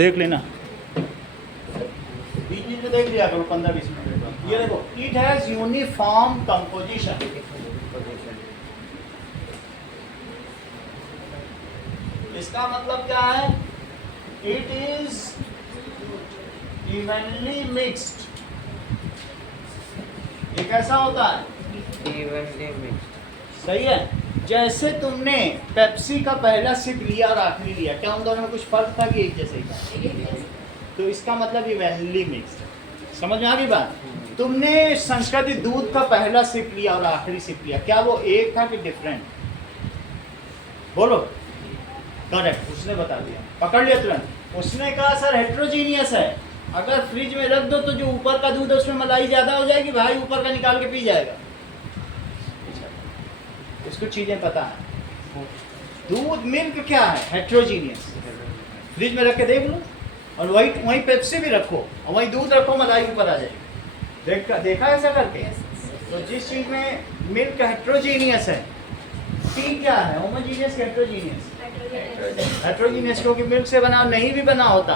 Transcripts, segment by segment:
देख लेना, बीच बीच में देख लिया करो 15-20 मिनट बाद। ये देखो, इट हैज यूनिफॉर्म कंपोजिशन। इसका मतलब क्या है? It is evenly mixed. ये कैसा होता है? Evenly mixed. सही है। जैसे तुमने पेप्सी का पहला सिप लिया और आखिरी लिया, क्या उन दोनों में कुछ फर्क था कि एक जैसे ही था? तो इसका मतलब इवनली मिक्स्ड। समझ में आ गई बात? तुमने संस्कृति दूध का पहला सिप लिया और आखिरी सिप लिया, क्या वो एक था कि डिफरेंट? बोलो। करेक्ट, उसने बता दिया, पकड़ लिया तुरंत। उसने कहा सर हेट्रोजीनियस है, अगर फ्रिज में रख दो तो जो ऊपर का दूध है उसमें मलाई ज़्यादा हो जाएगी, भाई ऊपर का निकाल के पी जाएगा। इसको चीज़ें पता है। दूध मिल्क क्या है? हेट्रोजीनियस। फ्रिज में रख के देख लो, और वहीं पेप्सी भी रखो और वहीं दूध रखो, मलाई ऊपर आ जाएगी। देखा ऐसा करके? तो जिस चीज़ में मिल्क हेट्रोजीनियस है, टी क्या है? होमोजीनियस कि हेट्रोजीनियस? हेट्रोजीनियस, क्योंकि मिल्क से बना नहीं भी बना होता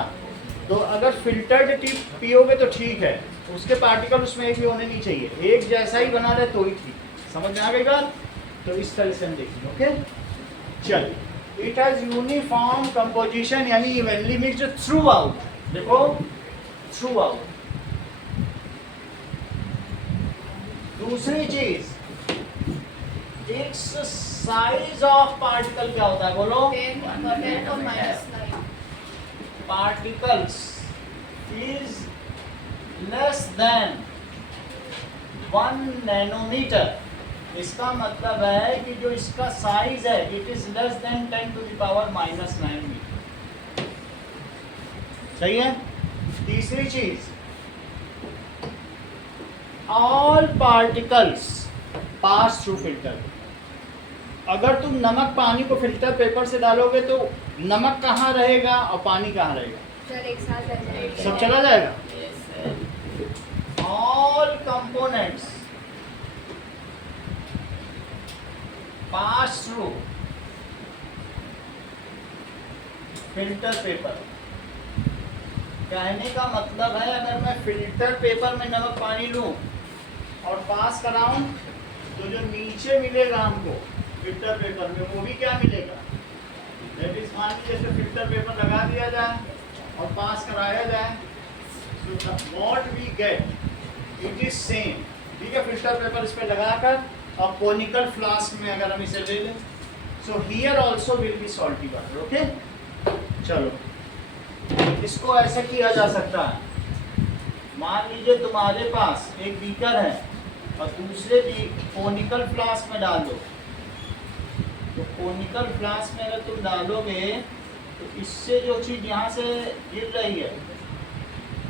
तो अगर फिल्टर्ड टी पियोगे तो ठीक है, उसके पार्टिकल उसमें एक भी होने नहीं चाहिए, एक जैसा ही बना रहे तो ही ठीक। समझ में आ गई बात? तो इस तरह से हम देखेंगे। ओके, चलिए। इट हैज यूनिफॉर्म कंपोजिशन, यानी इवनली मिक्स्ड थ्रू आउट। देखो, थ्रू आउट। दूसरी चीज, इट्स साइज ऑफ पार्टिकल क्या होता है? बोलो। Particles is less than 1 nanometre. इसका मतलब है कि जो इसका साइज है, it is less than 10⁻⁹ metre. सही है। तीसरी चीज, all particles pass through filter. अगर तुम नमक पानी को फिल्टर पेपर से डालोगे तो नमक कहाँ रहेगा और पानी कहाँ रहेगा? सर एक साथ लग जाएगा, सब चला जाएगा। ऑल कंपोनेंट्स पास थ्रू फिल्टर पेपर। कहने का मतलब है, अगर मैं फिल्टर पेपर में नमक पानी लूं और पास कराऊं तो जो नीचे मिलेगा हमको फिल्टर पेपर में, वो भी क्या मिलेगा? दैट इज, मान लीजिए जैसे फिल्टर पेपर लगा दिया जाए और पास कराया जाए, तो what we get it is same. ठीक है, फिल्टर पेपर इस पे लगाकर और कोनिकल फ्लास्क में अगर हम इसे ले लें, so here also will be salty water. Okay, चलो इसको ऐसे किया जा सकता है। मान लीजिए तुम्हारे पास एक बीकर है और दूसरे भी कोनिकल फ्लास्क में डाल दो, तो कोनिकल फ्लास्क में अगर तुम डालोगे तो इससे जो चीज़ यहाँ से गिर रही है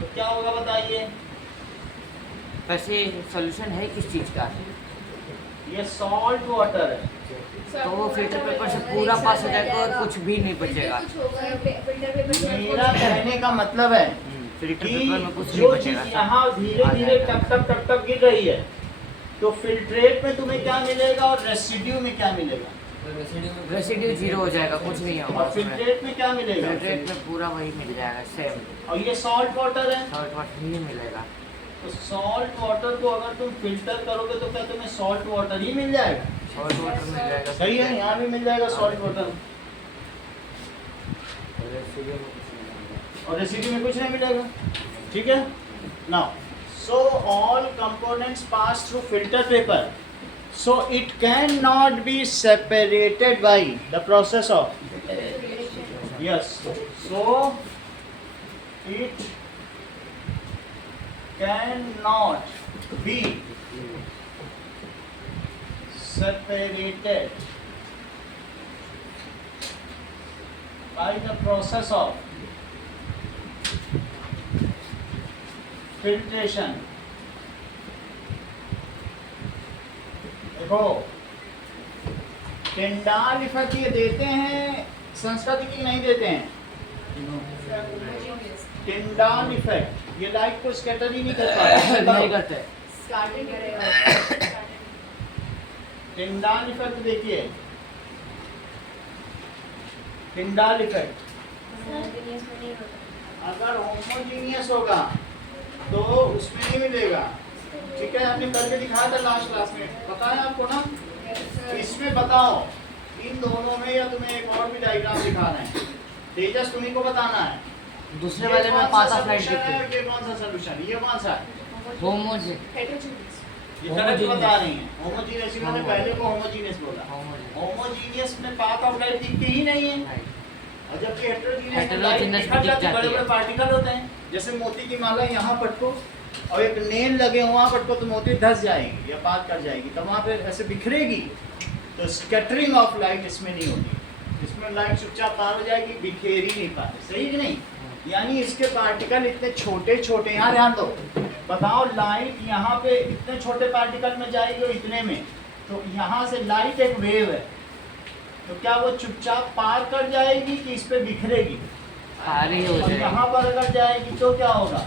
तो क्या होगा बताइए? वैसे सॉल्यूशन है किस चीज़ का? ये सॉल्ट वाटर है। तो वो फिल्टर पेपर से पूरा पास हो जाएगा और कुछ भी नहीं बचेगा। मेरा कहने का मतलब है फिल्टर कि पेपर में कुछ नहीं जो चीज़ बचेगा। यहाँ धीरे धीरे टप टप गिर रही है, तो फिल्ट्रेट में तुम्हें क्या मिलेगा और रेसिड्यू में क्या मिलेगा? रेसिड्यू 0 हो जाएगा, कुछ नहीं होगा और उसमें। फिल्ट्रेट में क्या मिलेगा? फिल्ट्रेट में पूरा वही मिल जाएगा, सेम और ये सॉल्ट वाटर है। सॉल्ट वाटर ही मिलेगा। तो सॉल्ट वाटर को अगर तुम फिल्टर करोगे तो क्या तुम्हें सॉल्ट वाटर ही मिल जाएगा? सॉल्ट वाटर मिल जाएगा। सही है, यहाँ भी मिल जाएगा सॉल्ट वाटर, और रेसिड्यू में कुछ नहीं मिलेगा। ठीक है। Now, so all components pass through filter paper, so it cannot be separated by the process of, yes, so it cannot be separated by the process of filtration. देखो, Tyndall effect ये देते हैं संस्कृति की, नहीं देते हैं? टिंडाल इफेक्ट ये लाइट को स्कैटर ही नहीं करता। नहीं करते। टिंडाल इफेक्ट देखिए, टिंडाल इफेक्ट अगर होमोजीनियस होगा तो उसमें नहीं मिलेगा। ठीक है, हमने करके दिखाया था लास्ट क्लास में, बताया आपको ना। इसमें बताओ इन दोनों में, या तुम्हें एक और भी डायग्राम दिखा रहे हैं, तेजस तुम्ही को बताना है। दूसरे वाले में पाथ ऑफ लाइट है, दिखते ये कौन सा सोल्यूशन, ये कौन सा है? होमोजे ये गलत बता रही हैं। होमोजीनियस, इन्होंने पहले को होमोजीनियस बोला। होमोजीनियस में पाथ ऑफ लाइट दिखती ही नहीं है, और जबकि हेटेरोजीनियस में लाइट Heterogeneous निकल जाती है, दिख जाती बड़े-बड़े है। पार्टिकल होते हैं। जैसे मोती की माला यहाँ पटको और एक नेल लगे वहाँ पटको तो मोती धस जाएगी या पार कर जाएगी, तब वहाँ पे ऐसे बिखरेगी। तो स्कैटरिंग ऑफ लाइट इसमें नहीं होती, इसमें लाइट चुपचाप पार हो जाएगी, बिखेर ही नहीं पाते। सही कि नहीं? यानी इसके पार्टिकल इतने छोटे छोटे, यहाँ ध्यान दो, बताओ लाइट यहाँ पे इतने छोटे पार्टिकल में जाएगी और इतने में, तो यहाँ से लाइट एक वेव है, तो क्या वो चुपचाप पार कर जाएगी कि इस पे बिखरेगी? सारी हो और जाएगी। यहाँ पर अगर जाएगी तो क्या होगा?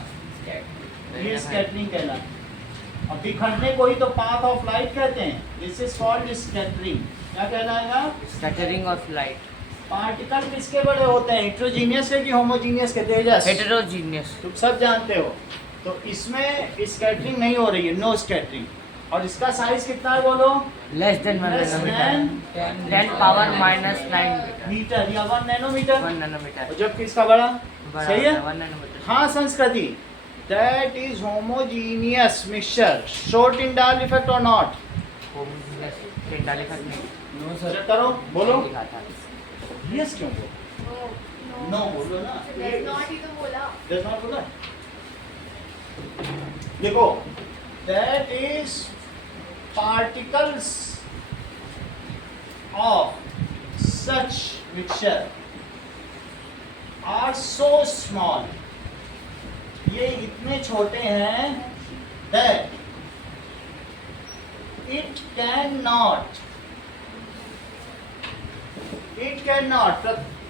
ये स्कैटरिंग कहलाता है। और बिखरने को ही तो पाथ ऑफ लाइट कहते हैं। This is called scattering. क्या कहलाएगा? Scattering of light. पार्टिकल किसके बड़े होते हैं, हेटेरोजीनियस के कि होमोजीनियस के? तेजस, हेटेरोजीनियस। तुम सब जानते हो। तो इसमें स्कैटरिंग नहीं हो रही है, नो स्कैटरिंग। और इसका साइज कितना है बोलो? Less than 1 Less nanometre, 10 power minus 9 metre या 1 नैनोमीटर। 1 नैनोमीटर। और जबकि इसका बड़ा सही है। 1 नैनोमीटर। हाँ Sanskriti, that is homogeneous mixture, show Tyndall effect और नॉट? होमोजीनियस टिंडाल इफेक्ट नहीं। नो चेक सर, करो, बोलो दिखा था। यस क्यों बोलो? नो बोलो ना, डज नॉट बोला। देखो, that is particles of such mixture are so small, ये इतने छोटे हैं दैट इट कैन नॉट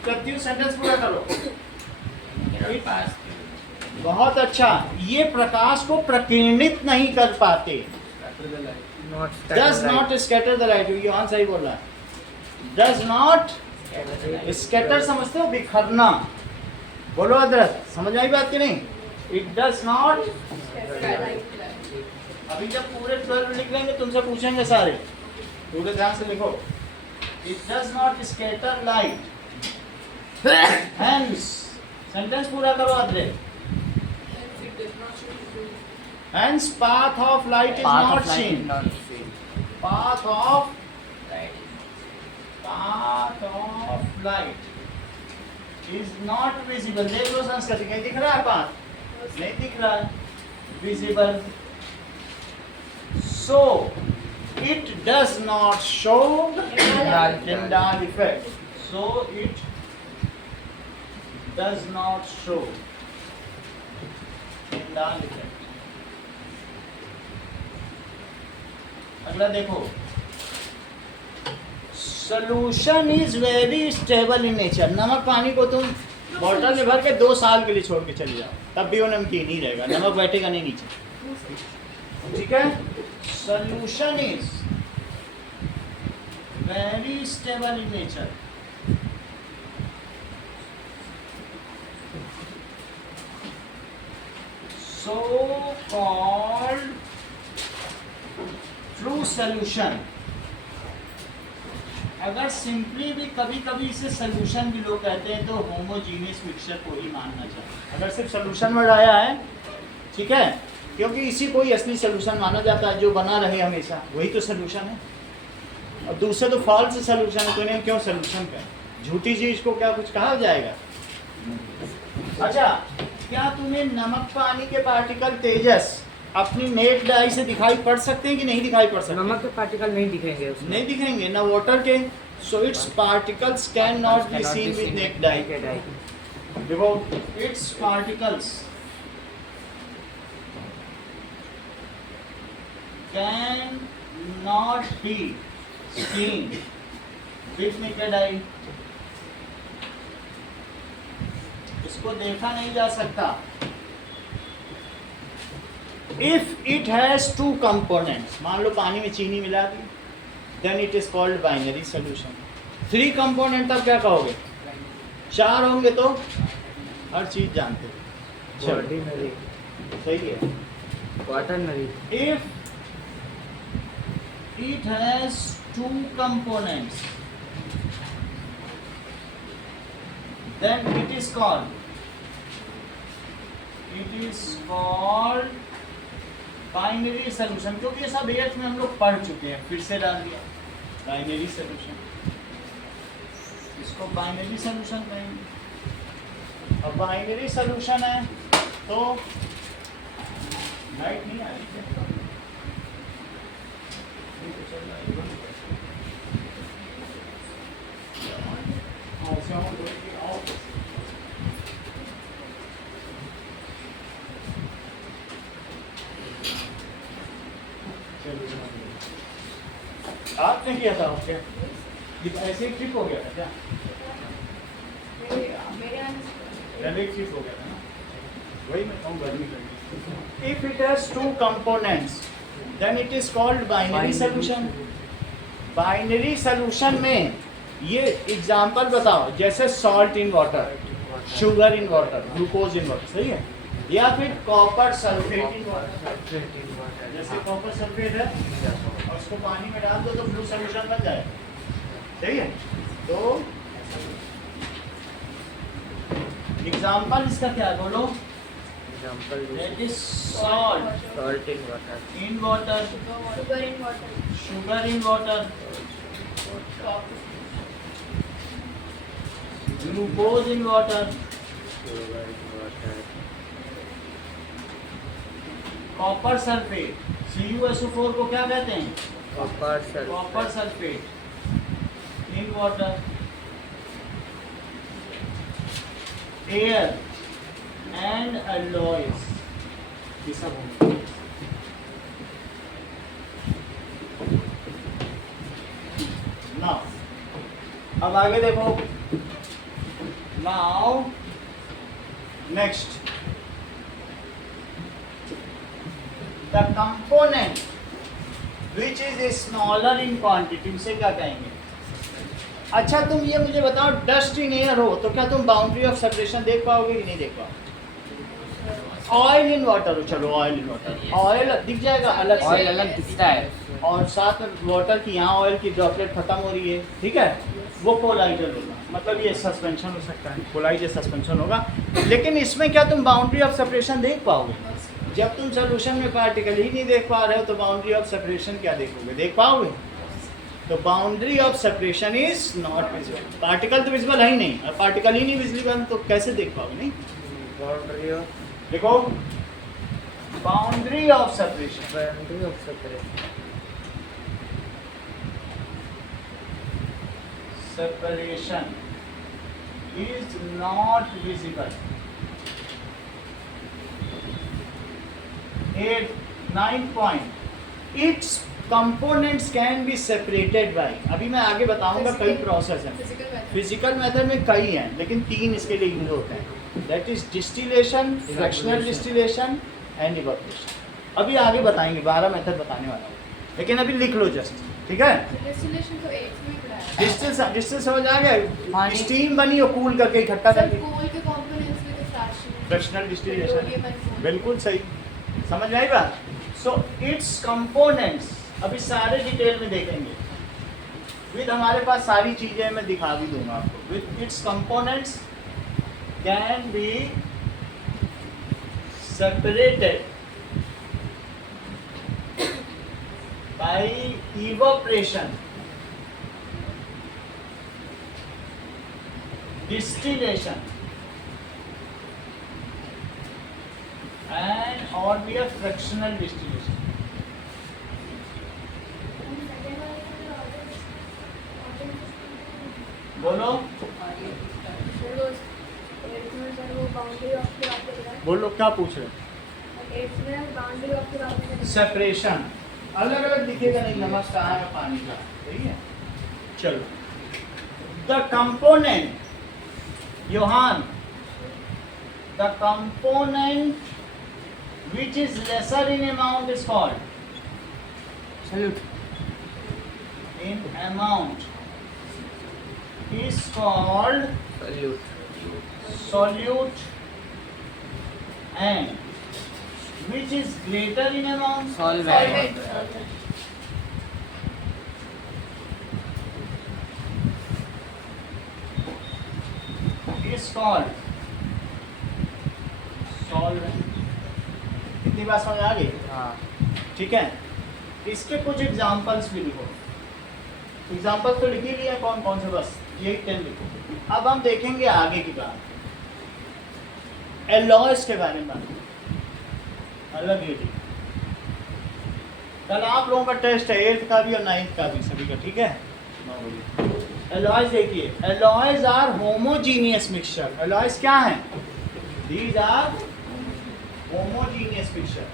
प्रत्युत सेंटेंस पूरा करो। बहुत अच्छा, ये प्रकाश को प्रकीर्णित नहीं कर पाते। Does not scatter the light, ये हाँ सही बोल रहा है। डज नॉट स्कैटर समझते हो, बिखरना। बोलो अदरक, समझ आई बात की नहीं? It does not. अभी जब पूरे 12 लिख लेंगे तुमसे पूछेंगे सारे, पूरे ध्यान से लिखो। It does not scatter light. Hence, sentence पूरा करो अदरक। Hence, path of light is Path not of light seen. is not seen. Path of Right. light is not visible. देख लो संस्कृति, कहीं दिख रहा है पाथ? नहीं दिख रहा है। Visible. So, it does not show Tyndall effect. So, it does not show Tyndall effect. अगला देखो, solution is very stable in nature. नमक पानी को तुम बॉटल में भर के 2 साल के लिए छोड़ के चले जाओ, तब भी वो नमकीन ही रहेगा, नमक बैठेगा नहीं नीचे। ठीक है, solution is very stable in nature. So called true solution. अगर सिंपली भी कभी कभी इसे सोल्यूशन भी लोग कहते हैं, तो होमोजीनियस मिक्सचर को ही मानना चाहिए। अगर सिर्फ सोल्यूशन वर्ड आया है, ठीक है, क्योंकि इसी को ही असली सोल्यूशन माना जाता है, जो बना रहे हमेशा, वही तो सोल्यूशन है। और दूसरे तो फॉल्स सोल्यूशन है, तो इन्हें क्यों सोल्यूशन कहें? झूठी चीज को क्या कुछ कहा जाएगा? अच्छा, क्या तुम्हें नमक पानी के पार्टिकल तेजस अपनी नेक्ड आई से दिखाई पड़ सकते हैं कि नहीं दिखाई पड़ सकते? नमक के पार्टिकल नहीं दिखेंगे उसमें। नहीं दिखेंगे ना वाटर के। So its particles can not be seen with naked eye. देखो, its particles can not be seen with naked eye. इसको देखा नहीं जा सकता। If it has 2 components, मान लो पानी में चीनी मिला दी, then it is called binary solution. 3 component तब क्या कहोगे? 4 होंगे तो हर चीज जानते हो। चलो ऑर्डिनरी, सही है। Quaternary, If it has two components, then it is called binary solution, क्योंकि ये सब एथ में हम लोग पढ़ चुके हैं, फिर से डाल दिया बाइनरी सॉल्यूशन, इसको बाइनरी सॉल्यूशन कहेंगे। अब बाइनरी सॉल्यूशन है तो लाइट नहीं आ रही क्या? नहीं तो चल रहा है, बंद कर। हाँ, उसे हम बोलेंगे ऑफ। आपने किया था क्या? ये तो ऐसे ही ट्रिप हो गया था क्या? पहले एक ट्रिप हो गया था ना, वही मैं कहूँ गर्मी लगी। If it has two components, then it is called binary solution. Binary solution में ये एग्जांपल बताओ, जैसे salt in water, sugar in water, glucose in water, सही है? या फिर कॉपर सल्फेट इन वाटर, जैसे कॉपर सल्फेट है और उसको पानी में डाल दो तो ब्लू सॉल्यूशन बन जाएगा, सही है? तो एग्जांपल इसका क्या है बोलो? Example that is salt salt in water, in water, sugar in water, glucose in water, sugar in water, copper sulphate, CuSO4 को क्या कहते हैं? Copper sulphate in water, air and alloys, ये सब होंगे। नाउ अब आगे देखो, now next the component which is smaller in quantity, उसे क्या कहेंगे? अच्छा तुम ये मुझे बताओ, डस्ट इन एयर हो तो क्या तुम बाउंड्री ऑफ सेपरेशन देख पाओगे कि नहीं देख पाओगे? ऑयल इन वाटर हो, चलो ऑयल इन वाटर, ऑयल दिख जाएगा अलग से, ऑयल अलग दिखता है, और साथ में वाटर की यहाँ ऑयल की ड्रॉपलेट खत्म हो रही है, ठीक है? वो कोलाइडल होगा, मतलब ये सस्पेंशन हो सकता है, कोलाइडल सस्पेंशन होगा। लेकिन इसमें क्या तुम बाउंड्री ऑफ सेपरेशन देख पाओगे? जब तुम सोल्यूशन में पार्टिकल ही नहीं देख पा रहे हो तो बाउंड्री ऑफ सेपरेशन क्या देखोगे? देख पाओगे? तो boundary of separation is not visible. Particle तो विजिबल है ही नहीं, और पार्टिकल ही नहीं विजिबल तो कैसे देख पाओगे? नहीं, बाउंड्री ऑफ, देखो boundary of separation, boundary of separation, separation is not visible. 9 point, its components can be separated by, अभी मैं आगे बताऊंगा कई प्रोसेस हैं, फिजिकल मेथड में कई हैं लेकिन 3 इसके लिए यूज होते हैं, that is distillation, fractional distillation and evaporation. अभी आगे बताएंगे, 12 मेथड बताने वाला हूँ, लेकिन अभी लिख लो जस्ट, ठीक है? डिस्टिलेशन तो 8 में पढ़ा है। डिस्टिल समझ आ गया? पानी- स्टीम बनी और कूल करके इकट्ठा सर करके, कोल के कंपोनेंट्स में तो फ्रैक्शन, फ्रैक्शनल डिस्टिलेशन, पेट्रोलियम, बिल्कुल सही, समझ आई बात? सो इट्स कंपोनेंट्स अभी सारे डिटेल में देखेंगे, विद हमारे पास सारी चीजें मैं दिखा भी दूंगा आपको। With its components can be separated by evaporation, distillation and or be a fractional distillation. बोलो बोलो क्या पूछ रहे? सेपरेशन अलग अलग दिखेगा नहीं, नमक कहाँ है पानी का, सही है? चलो, the component Johan, the component which is lesser in amount is called, solute, in amount is called solute, solute and which is greater in amount? Solvent. Is called solvent. इतनी बात समझ आ गई? हाँ. ठीक है, इसके कुछ एग्जाम्पल्स भी लिखो. एग्जाम्पल्स तो लिख ही लिया, कौन कौन से, बस यही 10 लिखो. अब हम देखेंगे आगे की बात, एलॉयस के बारे में बात अलग ही. कल आप लोगों का टेस्ट है 8th का भी और 9th का भी, सभी का. ठीक है, एलॉयस देखिए, alloys are homogeneous mixture. Alloys क्या है? These are homogeneous mixture.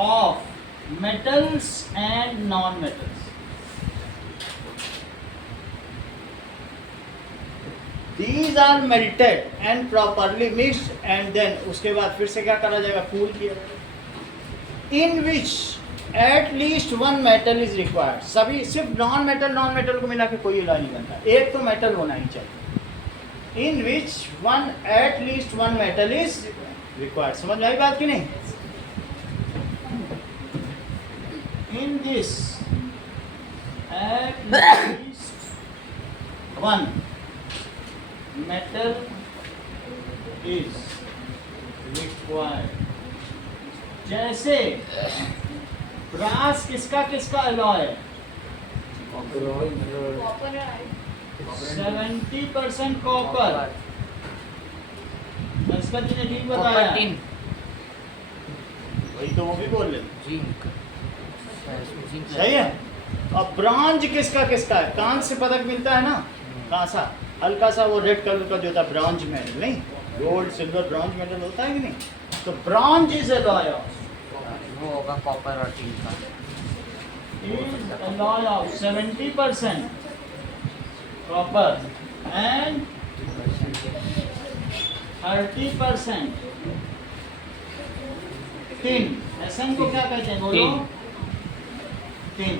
of metals and non-metals. These are melted and properly mixed and then उसके बाद फिर से क्या करा जाएगा? कूल किया जाएगा. In which at least one metal is required. सभी सिर्फ नॉन मेटल को मिला के कोई इलाज नहीं बनता, एक तो मेटल होना ही चाहिए. In which one at least one metal is required. समझ में आई बात कि नहीं? In this at least one metal is required. जैसे ब्रास किसका किसका अलॉय है? Copper and iron. 70% कॉपर. नस्का जी ने ठीक बताया. Copper tin. वही तो वो भी बोल रहे. जिंक. सही है. अब ब्रॉन्ज किसका किसका है? कांच से पदक मिलता है ना, कांसा, हल्का सा वो रेड कलर का जो होता है ब्रॉन्ज मेडल, नहीं गोल्ड सिल्वर ब्रॉन्ज मेडल होता है कि नहीं? तो ब्रॉन्ज इज अलॉय ऑफ, वो होगा कॉपर और टिन का. is alloy of 70% copper and 30% tin. SN को क्या कहते हैं बोलो? tin.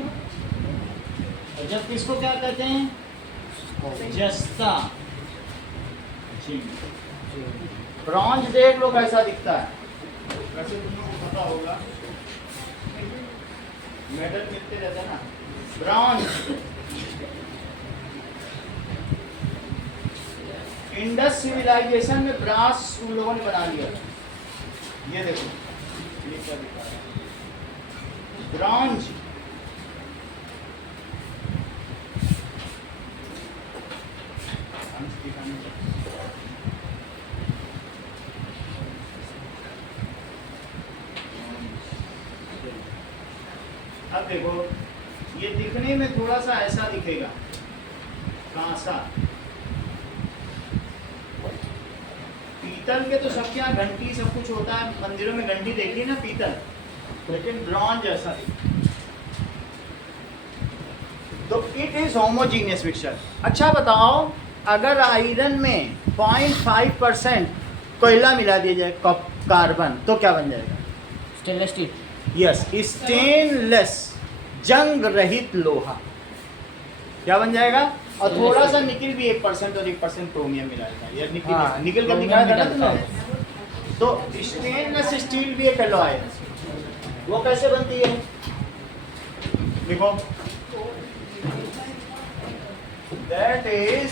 और जब किसको क्या कहते हैं? जस्ता. ब्रॉन्ज देख लो कैसा दिखता है, वैसे तुम लोगों को पता होगा, मेडल मिलते रहते ना. ब्रॉन्ज इंडस सिविलाइजेशन में ब्रास उन लोगों ने बना लिया. ये देखो ये क्या दिखा रहा है, ब्रॉन्ज. अब देखो ये दिखने में थोड़ा सा ऐसा दिखेगा, कांसा. पीतल के तो सबके यहाँ घंटी सब कुछ होता है, मंदिरों में घंटी देखी ना पीतल, लेकिन ब्रॉन्ज ऐसा दिखता. तो इट इज होमोजीनियस मिक्सचर. अच्छा बताओ, अगर आयरन में 0.5% कोयला मिला दिया जाए, कार्बन, तो क्या बन जाएगा? Stainless steel. यस, स्टेनलेस, जंग रहित लोहा. क्या बन जाएगा? और थोड़ा सा निकल भी 1% और 1% क्रोमियम मिलाएगा. यार निकल, हाँ, निकल का क्रोमियम दिखाया था ना निकलता तुमने. तो स्टेनलेस स्टील भी एक एलॉय है. वो कैसे बनती है? देखो, दैट इज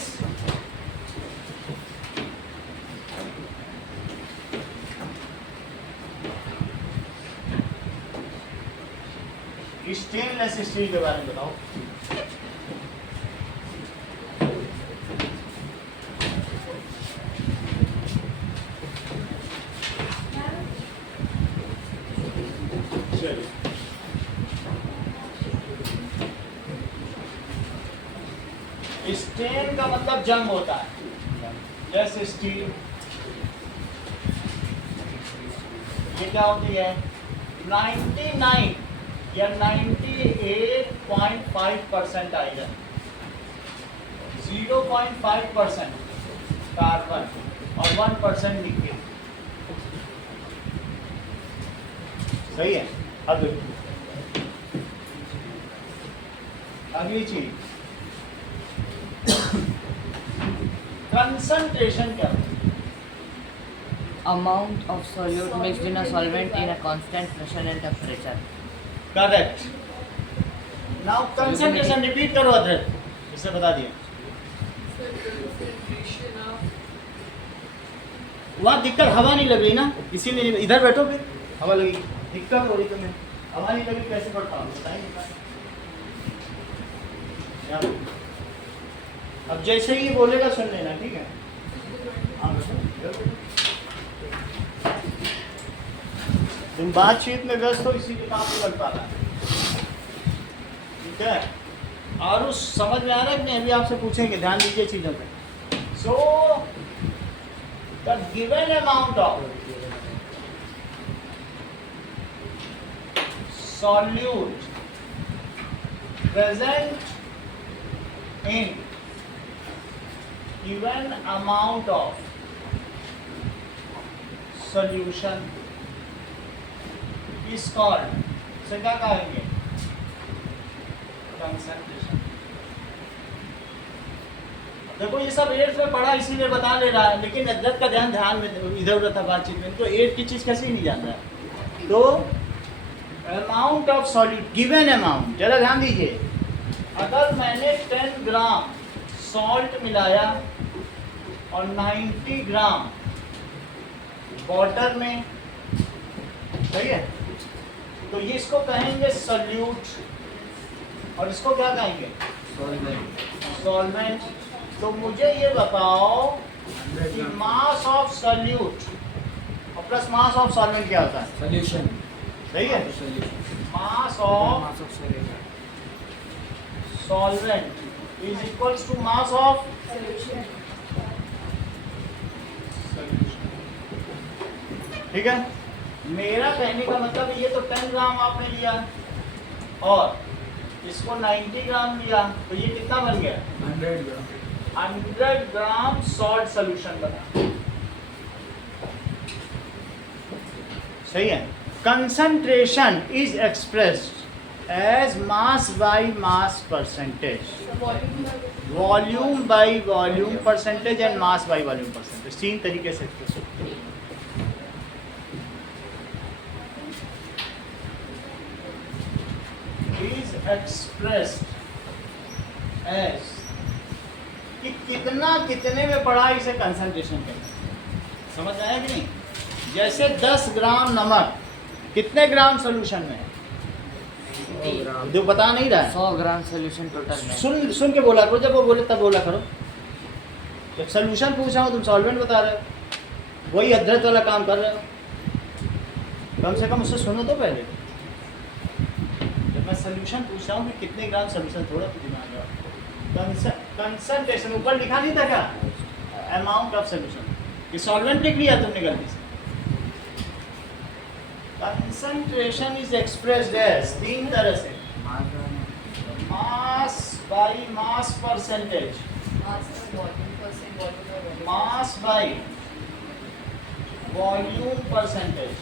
स्टेनलेस स्टील के बारे में बताओ. स्टेन का मतलब जंग होता है. जैसे स्टील, ये क्या होती है? 99 या 98.5% आयरन, 0.5% कार्बन और 1% निकेल. सही है। अब देखो अगली चीज कंसंट्रेशन क्या है? Amount of solute mixed in a solvent in a constant pressure and temperature. Correct. Now concentration repeat करो अदर, इससे बता दिया। वहाँ दिक्कत हवा नहीं लग रही ना, इसीलिए इधर बैठो, फिर हवा लगी, दिक्कत हो रही तुम्हें, हवा नहीं लगी कैसे पढ़ता हूँ बताइए। अब जैसे ही बोलेगा सुन लेना, ठीक है? तुम बातचीत में व्यस्त हो इसी के काम नहीं लग पा रहा, ठीक है? और उस समझ में आ रहा है कि नहीं? अभी आपसे पूछेंगे, ध्यान दीजिए चीजों पे। So the given amount of solute present in given amount of solution is called, से क्या कहेंगे? कंसंट्रेशन। देखो ये सब 8th में पढ़ा इसीलिए बता ले रहा है, लेकिन अदरक का ध्यान में इधर उधर था बातचीत में, तो 8 की चीज कैसे ही नहीं जान रहा। तो amount of solute, given amount, जरा ध्यान दीजिए। अगर मैंने 10 ग्राम सॉल्ट मिलाया और 90 ग्राम वाटर में, सही है, तो ये इसको कहेंगे सॉल्यूट और इसको क्या कहेंगे? सॉल्वेंट। तो मुझे ये बताओ कि मास ऑफ सॉल्यूट और प्लस मास ऑफ सॉल्वेंट क्या होता है? सॉल्यूशन। सही है। Mass of solvent is equals to mass of Solution. ठीक है। मेरा कहने का मतलब ये तो 10 ग्राम आपने लिया और इसको 90 ग्राम लिया, तो ये कितना बन गया? 100 ग्राम। 100 ग्राम सॉल्ट सोल्यूशन बना। सही है। Concentration is expressed as mass by mass percentage, So volume by volume by volume percentage and mass by volume percentage, 3 तरीके से एक्सप्रेस होता है। is expressed as कि कितना कितने में पड़ा इसे कंसंट्रेशन कहते हैं। समझ आया कि नहीं? जैसे 10 ग्राम नमक कितने ग्राम सोल्यूशन में है? 100 ग्राम। जो बता नहीं रहा है, 100 ग्राम सोल्यूशन टोटल में। सुन के बोला करो, जब वो बोले तब बोला करो। जब सोल्यूशन पूछ रहा हूँ तुम सॉल्वेंट बता रहे हो, वही अदरक वाला काम कर रहे हो। कम से कम उससे सुनो तो पहले। जब मैं सोल्यूशन पूछ रहा हूँ कि कितने ग्राम सोल्यूशन, थोड़ा तो दिमाग लगाओ। कंसंट्रेशन ऊपर लिखा नहीं था क्या? अमाउंट ऑफ सोल्यूशन, ये सॉल्वेंट लिख लिया तुमने गलती से। कंसंट्रेशन इज एक्सप्रेस्ड एज 3 तरह से, मास by mass percentage, mass by volume percent, volume by volume. Mass by volume percentage,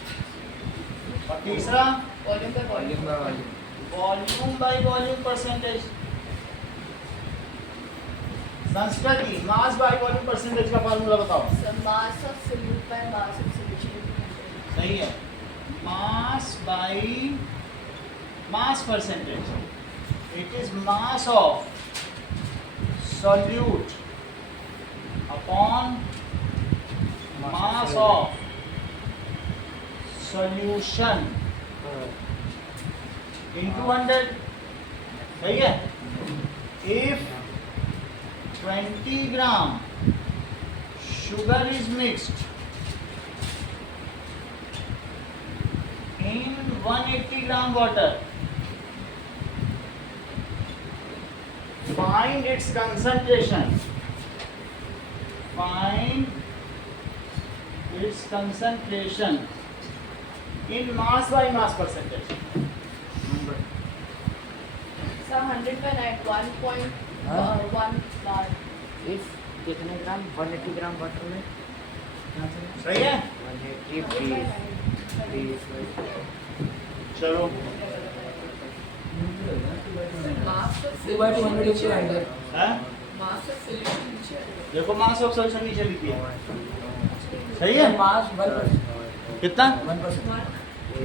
और तीसरा Volume by volume volume. By volume. Volume by volume percentage. Sanskrit की मास बाय वॉल्यूम परसेंटेज का formula बताओ। So mass of solute by mass of solution. सही है। मास by mass percentage, it is mass of solute upon mass of solution into 100। सही है। if 20 gram sugar is mixed in 180 gram water, find its concentration. Find its concentration in mass by mass percentage. So 100 by 9, 1.1 bar. If कितने ग्राम? 180 gram water में सही है। 100 by 180 9. चलो Mass of 2 by 200 solution into 100. है Mass of solution नीचे है। देखो mass of solution नीचे लिखी है सही है Mass 1%. कितना 1%.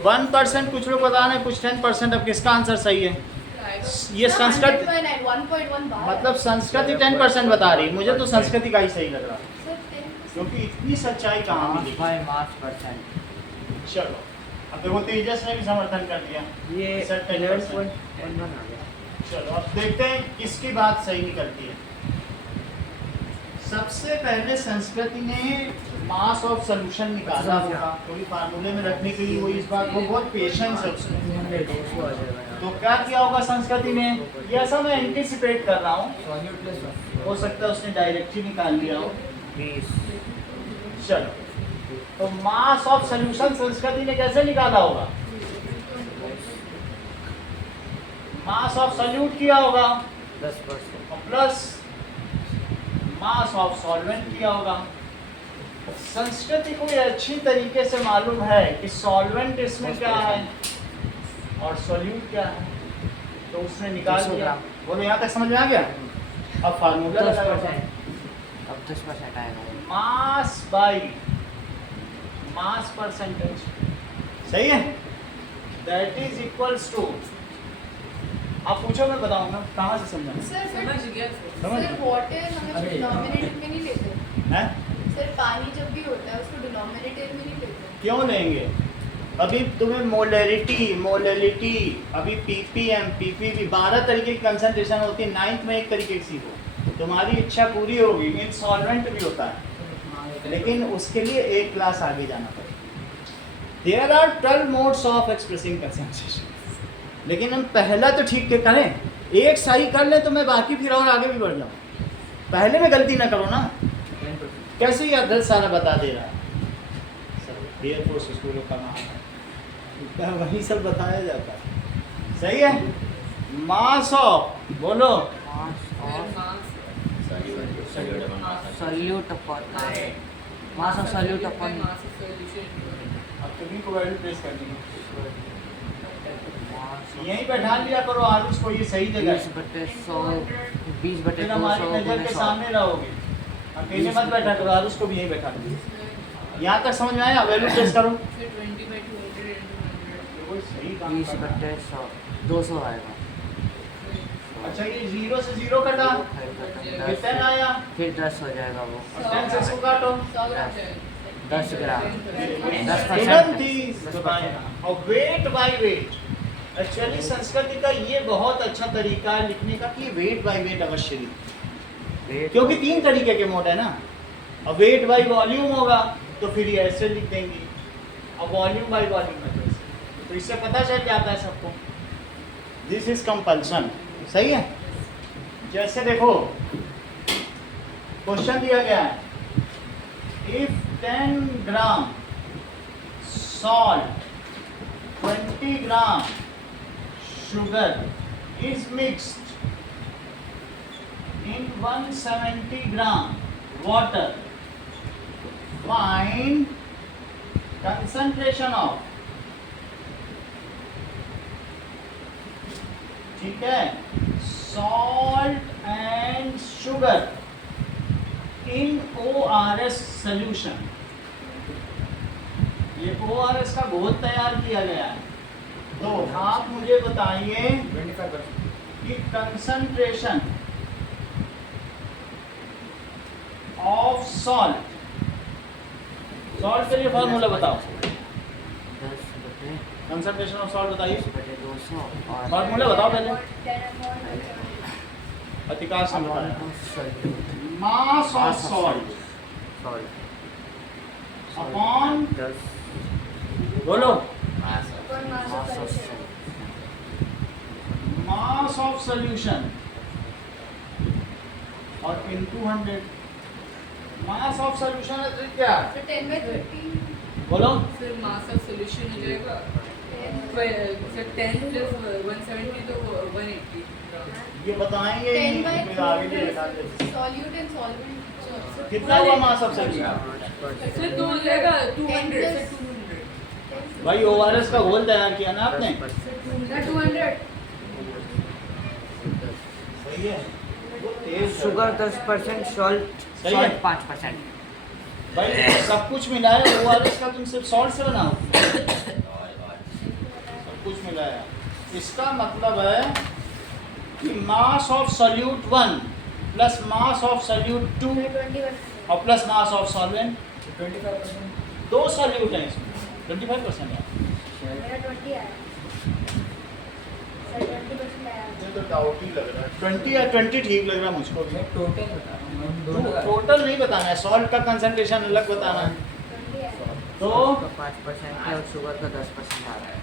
1%, कुछ लोग बता रहे हैं कुछ 10%। अब किसका आंसर सही है? ये संस्कृत 1.1 बार मतलब संस्कृति 10% बता रही है, मुझे तो संस्कृति का ही सही लग रहा है सर 10%। क्योंकि इतनी सच्चाई कहाँ मास मिली। By mass percent. चलो अब देखो तेजस ने भी समर्थन कर दिया। ये सर 10%। 11.11 आ गया। चलो अब देखते हैं किसकी बात सही निकलती है। सबसे पहले संस्कृति ने मास ऑफ सॉल्यूशन निकाला होगा, कोई फार्मूले में रखने के लिए वो इस बात को बहुत पेशेंस है उसमें। 200 आ जाएगा। तो क्या किया होगा संस्कृति ने, ये ऐसा मैं एंटिसिपेट कर रहा हूँ, Solute plus 1. हो सकता है उसने डायरेक्ट ही निकाल लिया हो। 20। चलो तो मास ऑफ सॉल्यूशन संस्कृति ने कैसे निकाला होगा? मास ऑफ सॉल्यूट किया होगा 10%। और प्लस मास ऑफ सॉल्वेंट किया होगा। संस्कृति को ये अच्छी तरीके से मालूम है कि सॉल्वेंट इसमें क्या है और सॉल्यूट क्या है, तो उसने निकाल 200 दिया। ग्राम। बोलो यहाँ तक समझ में आ गया? अब फार्मूला लगाया 10%। अब 10% आएगा। मास बाई मास परसेंटेज, सही है, दैट इज इक्वल्स टू, आप पूछो मैं बताऊंगा कहाँ से समझा सर समझ गया सर. समझ सर वाटर हम अरे डिनोमिनेटर में नहीं लेते। है। सर पानी जब भी होता है उसको डिनोमिनेटर में नहीं लेते। क्यों लेंगे? अभी तुम्हें मोलैलिटी अभी पीपीएम पीपीवी 12 तरीके की कंसंट्रेशन होती है, 9th में एक तरीके की सीखो, तुम्हारी इच्छा पूरी होगी। इन सॉल्वेंट भी होता है लेकिन उसके लिए एक क्लास आगे जाना पड़ेगा। There are 12 modes of expressing concentration, लेकिन हम पहला तो ठीक के करें, एक सही कर ले तो मैं बाकी फिर और आगे भी बढ़ जाऊँ। पहले में गलती ना करो ना। 10%. कैसे ये अदल सारा बता दे रहा है सर, एयरफोर्स स्कूलों का नाम है, वही सब बताया जाता है। सही है। मास ऑफ बोलो solute upon mass of solute upon अब तुम्ही को वैल्यू प्लेस करनी है, यहीं बैठा लिया करो आरुष को, ये सही जगह 20/100 20/200 फिर हमारी नजर के सामने रहोगे। अकेले मत बैठा करो, आरुष को भी यहीं बैठा दो। यहाँ तक समझ में आया? वैल्यू प्लेस करो। कोई सही काम कर रहा है। 20/100 200 आएगा। अच्छा ये 0 से 0 कटा, कितना आया? फिर 10 हो जाएगा वो। और 10 से इसको काटो, 100 ग्राम 10 ग्राम। तुरंत ही बताया। और वेट बाय वेट, एक्चुअली संस्कृति का ये बहुत अच्छा तरीका है लिखने का कि वेट बाय वेट अवश्य लिखें, क्योंकि 3 तरीके के मोड है ना। अब वेट बाय वॉल्यूम होगा तो फिर ये ऐसे लिख देंगे, और वॉल्यूम बाय वॉल्यूम है तो इससे पता चल जाता है सबको। दिस इज कंपल्सन, सही है। जैसे देखो क्वेश्चन दिया गया है, if 10 gram salt, 20 gram sugar is mixed in 170 gram water, find concentration of, ठीक है, salt and sugar in ORS solution। ये ORS का घोल तैयार किया गया है। तो आप मुझे बताइए 25%. कि कंसंट्रेशन ऑफ सॉल्ट, सॉल्ट के लिए फॉर्मूला बताओ। 10/200 कंसंट्रेशन ऑफ सॉल्ट बताइए, 200 और फॉर्मूला बताओ पहले। अधिकार से मास ऑफ सॉल्ट अपॉन, 10 बोलो, मास मास ऑफ सॉल्यूशन और इनटू 100। मास ऑफ सॉल्यूशन है तो क्या, तो 10/30 बोलो, सर मास ऑफ सॉल्यूशन हो जाएगा सर 10 प्लस 170 तो 180। ये बताएंगे ही 10 by नहीं, फिर आगे भी बता देते। solute and solvent कितना हुआ मास ऑफ सॉल्यूशन? सर 2 हो जाएगा 200 10 सर plus 200 भाई ओआरएस का घोल तैयार किया ना आपने? 200 सही है। वो तेज शुगर 10%, सॉल्ट सही है। 5%। भाई सब कुछ मिलाया ओआरएस का, तुम सिर्फ सॉल्ट से बनाओ? सब कुछ मिलाया। इसका मतलब है कि mass of solute 1 plus mass of solute 2 और plus mass of solvent 25%। 2 solute हैं इसमें। 25% है। ये तो डाउट ही लग रहा है। 20 या 20 ठीक लग रहा है मुझको भी। मैं टोटल बता रहा हूँ, मैं दोनों का। टोटल नहीं बताना है, सॉल्ट का कंसंट्रेशन अलग बताना है। तो सॉल्ट का 5% है और शुगर का 10% आ रहा है।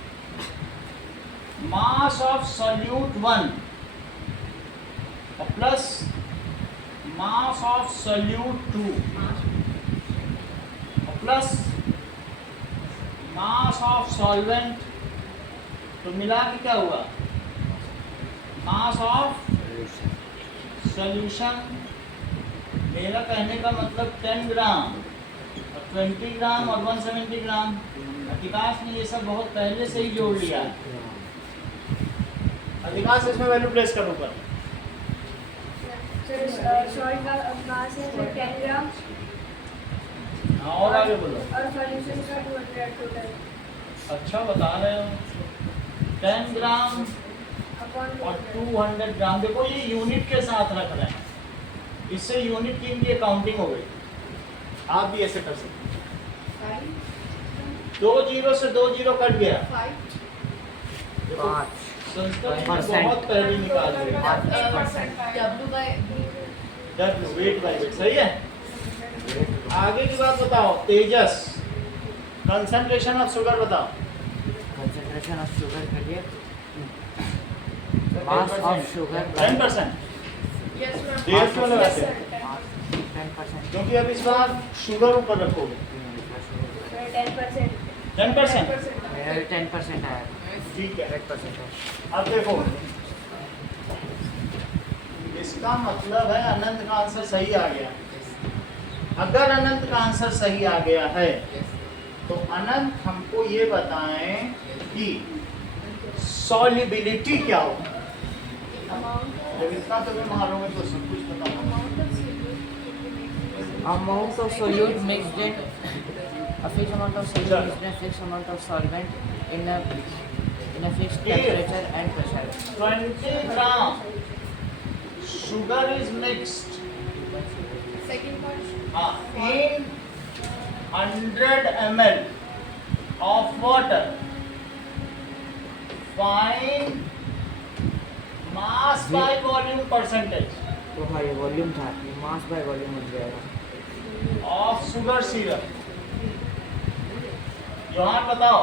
मास ऑफ सॉल्यूट 1 और प्लस मास ऑफ सॉल्यूट 2 और प्लस मास ऑफ सॉल्वेंट, तो मिला के क्या हुआ? Mass of solution. मेरा कहने का मतलब 10 ग्राम और 20 ग्राम और 170 ग्राम। अधिकांश ने ये सब बहुत पहले से ही जोड़ लिया। अधिकांश इसमें वैल्यू प्लेस करो ऊपर। सॉल्ट का मास है 10 ग्राम हाँ, और आगे बोलो। और सॉल्यूशन का 200 टोटल अच्छा बता रहे हो। 10 ग्राम अपॉन और 200 ग्राम। देखो ये यूनिट के साथ रख रहे हैं, इससे यूनिट की इनकी काउंटिंग हो गई। आप भी ऐसे कर सकते हैं। 2 जीरो से 2 जीरो कट गया। 5 देखो 5 संस्कृत में बहुत पहले निकाल दिया। 5%। W by W weight by weight. सही है। आगे की बात बताओ। तेजस, कंसंट्रेशन ऑफ शुगर बताओ। कंसंट्रेशन ऑफ शुगर के लिए mass of sugar 10%। yes ma'am. डेढ़ क्यों लगाते हैं? 10%। क्योंकि अब इस बार शुगर ऊपर रखोगे। 10%. 10%। मेरा भी 10% आया। ठीक है। 8% है। अब देखो, इसका मतलब है अनंत का आंसर सही आ गया। अगर अनंत का आंसर सही आ गया है तो अनंत हमको ये बताएं कि सॉल्युबिलिटी क्या होगा। जब इतना तो मैं मारोगे तो सब कुछ पता होगा। Amount of solute mixed in a fixed amount of solute mixed in a fixed amount of solvent in a fixed temperature and pressure. 20 gram sugar is mixed Second part. in 100 ml of water. Find mass by volume percentage तो हाँ ये volume था, ये मास by volume हो जाएगा। of sugar syrup. Johan बताओ।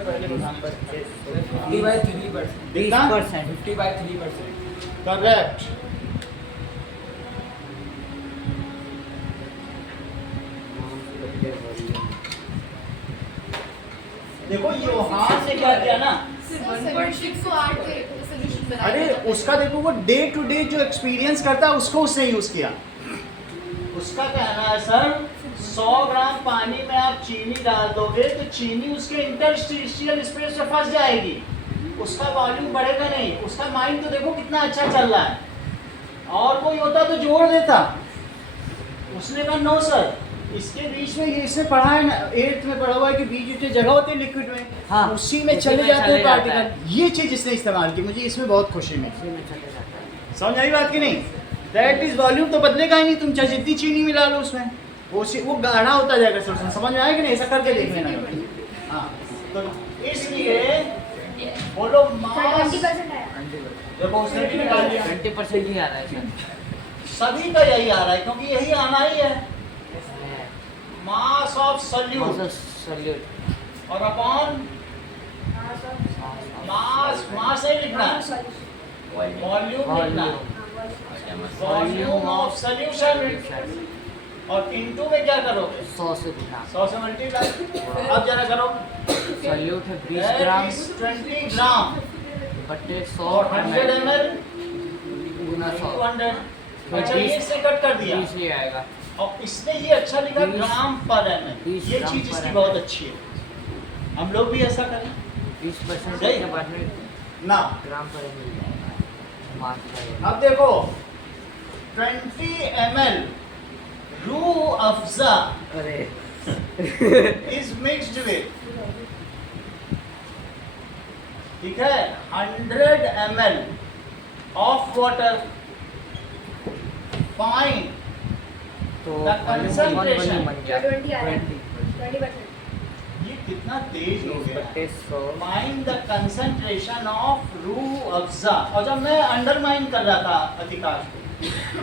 पहले 50 by 3%। 20%। 50 by 3%। Correct. देखो योहान ने क्या किया ना, Sir, 1.6 को 8 के solution बनाया अरे जाता है। उसका देखो वो डे टू डे जो एक्सपीरियंस करता है उसको उसने यूज किया। उसका कहना है सर 100 ग्राम पानी में आप चीनी डाल दोगे तो चीनी उसके इंटरस्टिशियल स्पेस में फंस जाएगी, उसका वॉल्यूम बढ़ेगा नहीं। उसका माइंड तो देखो कितना अच्छा चल रहा है। और कोई होता तो जोड़ देता। उसने कहा नो सर, इसके बीच में ये इसने पढ़ा है ना, 8th में पढ़ा हुआ है कि बीच में जगह होती है लिक्विड में, हाँ, उसी में उसी चले में जाते चले हैं जाता पार्टिकल। ये चीज इसने इस्तेमाल की, मुझे इसमें बहुत खुशी मिली। इसी में चले जाता है। समझ आई बात की नहीं? दैट इज वॉल्यूम तो बदलेगा ही नहीं, तुम चाहे जितनी चीनी मिला लो उसमें, वो गाढ़ा होता जाएगा सर। समझ में आएगा नहीं? ऐसा करके देख लेना। हाँ, तो इसलिए बोलो मास। 20% आया. देखो उसने भी निकाल लिया। 20% ही आ रहा है सर। सभी का यही आ रहा है क्योंकि यही आना ही है। मास ऑफ सॉल्यूट सॉल्यूट और अपॉन मास से लिखना है, वॉल्यूम लिखना है, वॉल्यूम ऑफ सॉल्यूशन। और इनटू में क्या करोगे? 100 से गुना। 100 से मल्टीप्लाई। अब जरा करो। सॉल्यूट है 20 ग्राम 20 ग्राम बटे 100 और 100 ml गुना 100। 200। अच्छा ये इससे कट कर दिया 20 ये आएगा। और इसने ये अच्छा लिखा 20 ग्राम पर एम। 20 ये ग्राम चीज पर इसकी mm। बहुत अच्छी है, हम लोग भी ऐसा करें 20% सही। के बाद में ना। ग्राम पर मिल जाएगा मास का। अब देखो 20 ml रूह अफ़ज़ा अरे is mixed with, ठीक है, 100 ml of water, find तो The concentration। बन गया 20 आ रहा है 20 20%। ये कितना तेज हो गया। बट्टे 100 find the concentration of Rooh Afza. और जब मैं अंडरमाइन कर रहा था अधिकाश को,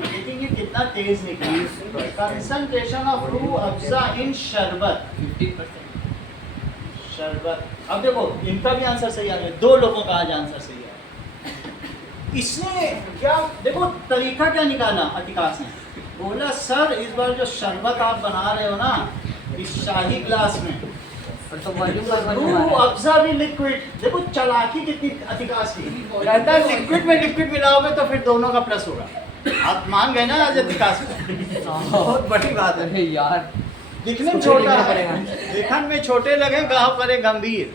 लेकिन ये कितना तेज निकला। कंसंट्रेशन ऑफ रूह अफ़ज़ा इन शरबत 50%। शरबत। अब देखो इनका भी आंसर सही आ गया, दो लोगों का आज आंसर सही है। इसने क्या देखो तरीका क्या निकाला अधिकाश ने, बोला सर इस बार जो शरबत आप बना रहे हो ना इस शाही ग्लास में, और तो वॉल्यूम पर वॉल्यूम आ रूह रहा है। अफ़ज़ा भी लिक्विड। देखो चालाकी कितनी अधिकाश की, कहता है लिक्विड में लिक्विड मिलाओगे तो फिर दोनों का प्लस होगा। आप मान गए ना आज अधिकाश को, बहुत बड़ी बात है। अरे यार दिखने में इसको छोटा लिखना है, पड़ेगा। देखन में छोटे लगे गाँव करे गंभीर,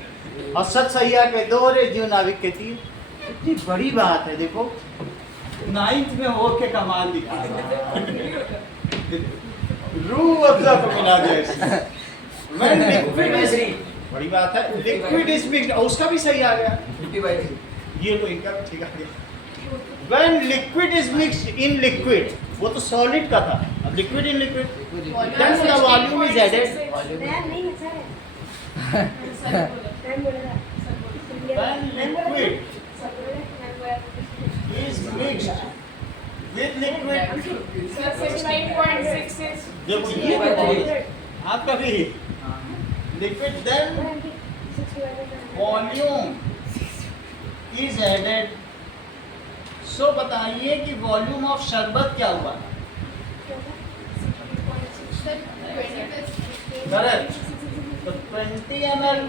और सच सैया के दोहरे जीव नाविक के तीर। कितनी बड़ी बात है। देखो 9th में हो के कमाल दिखा रूह अफ़ज़ा को मिला दिया इसने। When liquid is, बड़ी बात है, लिक्विड इज मिक्स्ड, और उसका भी सही आ गया। 50/3। ये तो इनका भी ठीक आ गया। When liquid is mixed in liquid, वो तो सॉलिड का था, अब liquid in liquid, then the volume is added। Ma'am नहीं है सर है मैम बोला था When liquid सर बोला मैम बोला is mixed with liquid, sir 69.66 देखो ये देखो आपका भी liquid, then volume is added। सो बताइए कि वॉल्यूम ऑफ शरबत क्या हुआ। सर 20 करेक्ट, तो 20 ml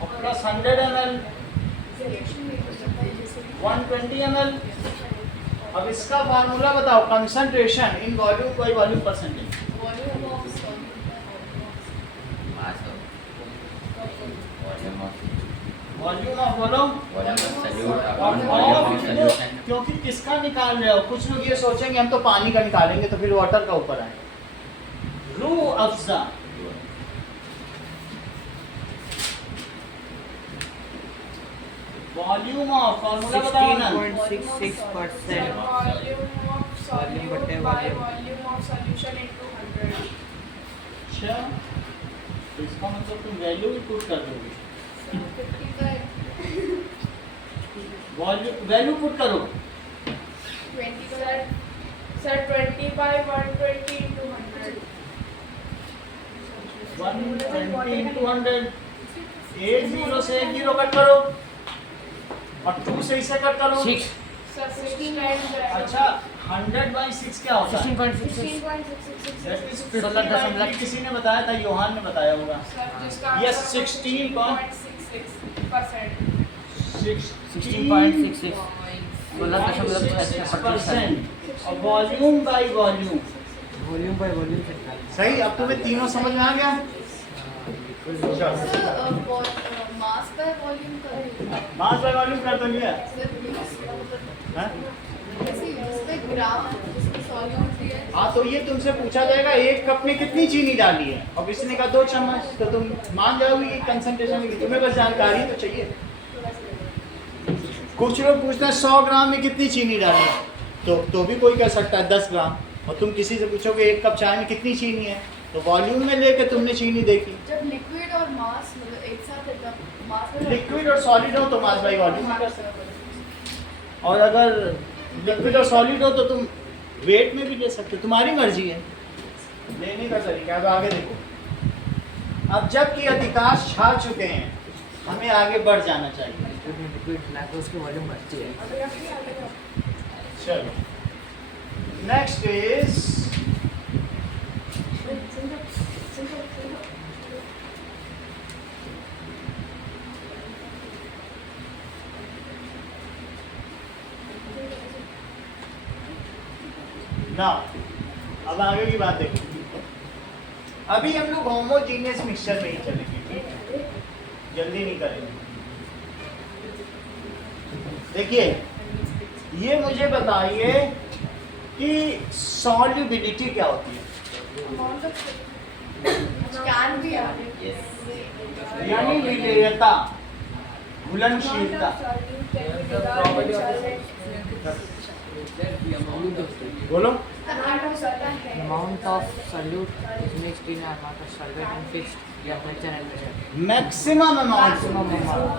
और प्लस 100 ml 120 ml। अब इसका फार्मूला बताओ, concentration in volume by volume percentage. Volume of solute volume of volume क्योंकि किसका निकाल रहे हो, कुछ लोग ये सोचेंगे हम तो पानी का निकालेंगे तो फिर वाटर का ऊपर आए। Rooh Afza volume of formula बताओ ना। 16.66%। वॉल्यूम ऑफ Volume बटे solute bye volume। Volume of solution into 100। अच्छा, तो इसका मतलब तुम वैल्यू भी पुट कर दोगे। वॉल्यूम वैल्यू पुट करो। 20 सर 20 बाय 120 इनटू 100। 120 into 100, 8 0 से 1 0 कट करो और 2 से इसे कट करो। 6 सर 16 टाइम्स जाएगा। अच्छा 100 by 6 क्या होता है? 16.66 16.666 That is 16 दशमलव। 50 किसी ने बताया था, योहान ने बताया होगा। सर जिसका Yes, आंसर होगा 16.66%। 16.66 16.66%। और volume by volume. Volume by volume से निकाल। सही, अब तुम्हें तीनों समझ में आ गया। सर मास बाय वॉल्यूम का मास बाय वॉल्यूम कर तो लिया सर हाँ? जैसे इसमें ग्राम जिसमें सॉल्यूट दिया है। हाँ, तो ये तुमसे पूछा जाएगा एक कप में कितनी चीनी डाली है, और किसी ने कहा 2 चम्मच, तो तुम मान जाओगे कि कंसंट्रेशन की। तुम्हें बस जानकारी तो चाहिए। कुछ लोग पूछते हैं 100 ग्राम में कितनी चीनी डाली है, तो भी कोई कह सकता है 10 ग्राम। और तुम किसी से पूछोगे 1 कप चाय में कितनी चीनी है, तो वॉल्यूम में लेके तुमने चीनी देखी। जब लिक्विड और मास मतलब एक साथ है तब मास लिक्विड और सॉलिड हो तो मास बाई वॉल्यूम में कर सकते हो, और अगर लिक्विड और सॉलिड हो तो तुम वेट में भी ले सकते हो, तुम्हारी मर्जी है लेने का तरीका। अब आगे देखो, अब जबकि अधिकांश छा चुके हैं, हमें आगे बढ़ जाना चाहिए। लिक्विड मिला के उसकी वॉल्यूम बढ़ती है। चलो नेक्स्ट इज ना अब आगे की बात देखो। अभी हम लोग होमोजीनियस मिक्सचर में ही चलेंगे, ठीक है? जल्दी नहीं करेंगे। देखिए, ये मुझे बताइए कि सॉल्युबिलिटी क्या होती है? अमाउंट ऑफ कैन बी यानी विलेयता, घुलनशीलता। बोलो। Amount of solute is mixed in amount of solvent and fixed temperature and pressure. Maximum amount, Maximum amount.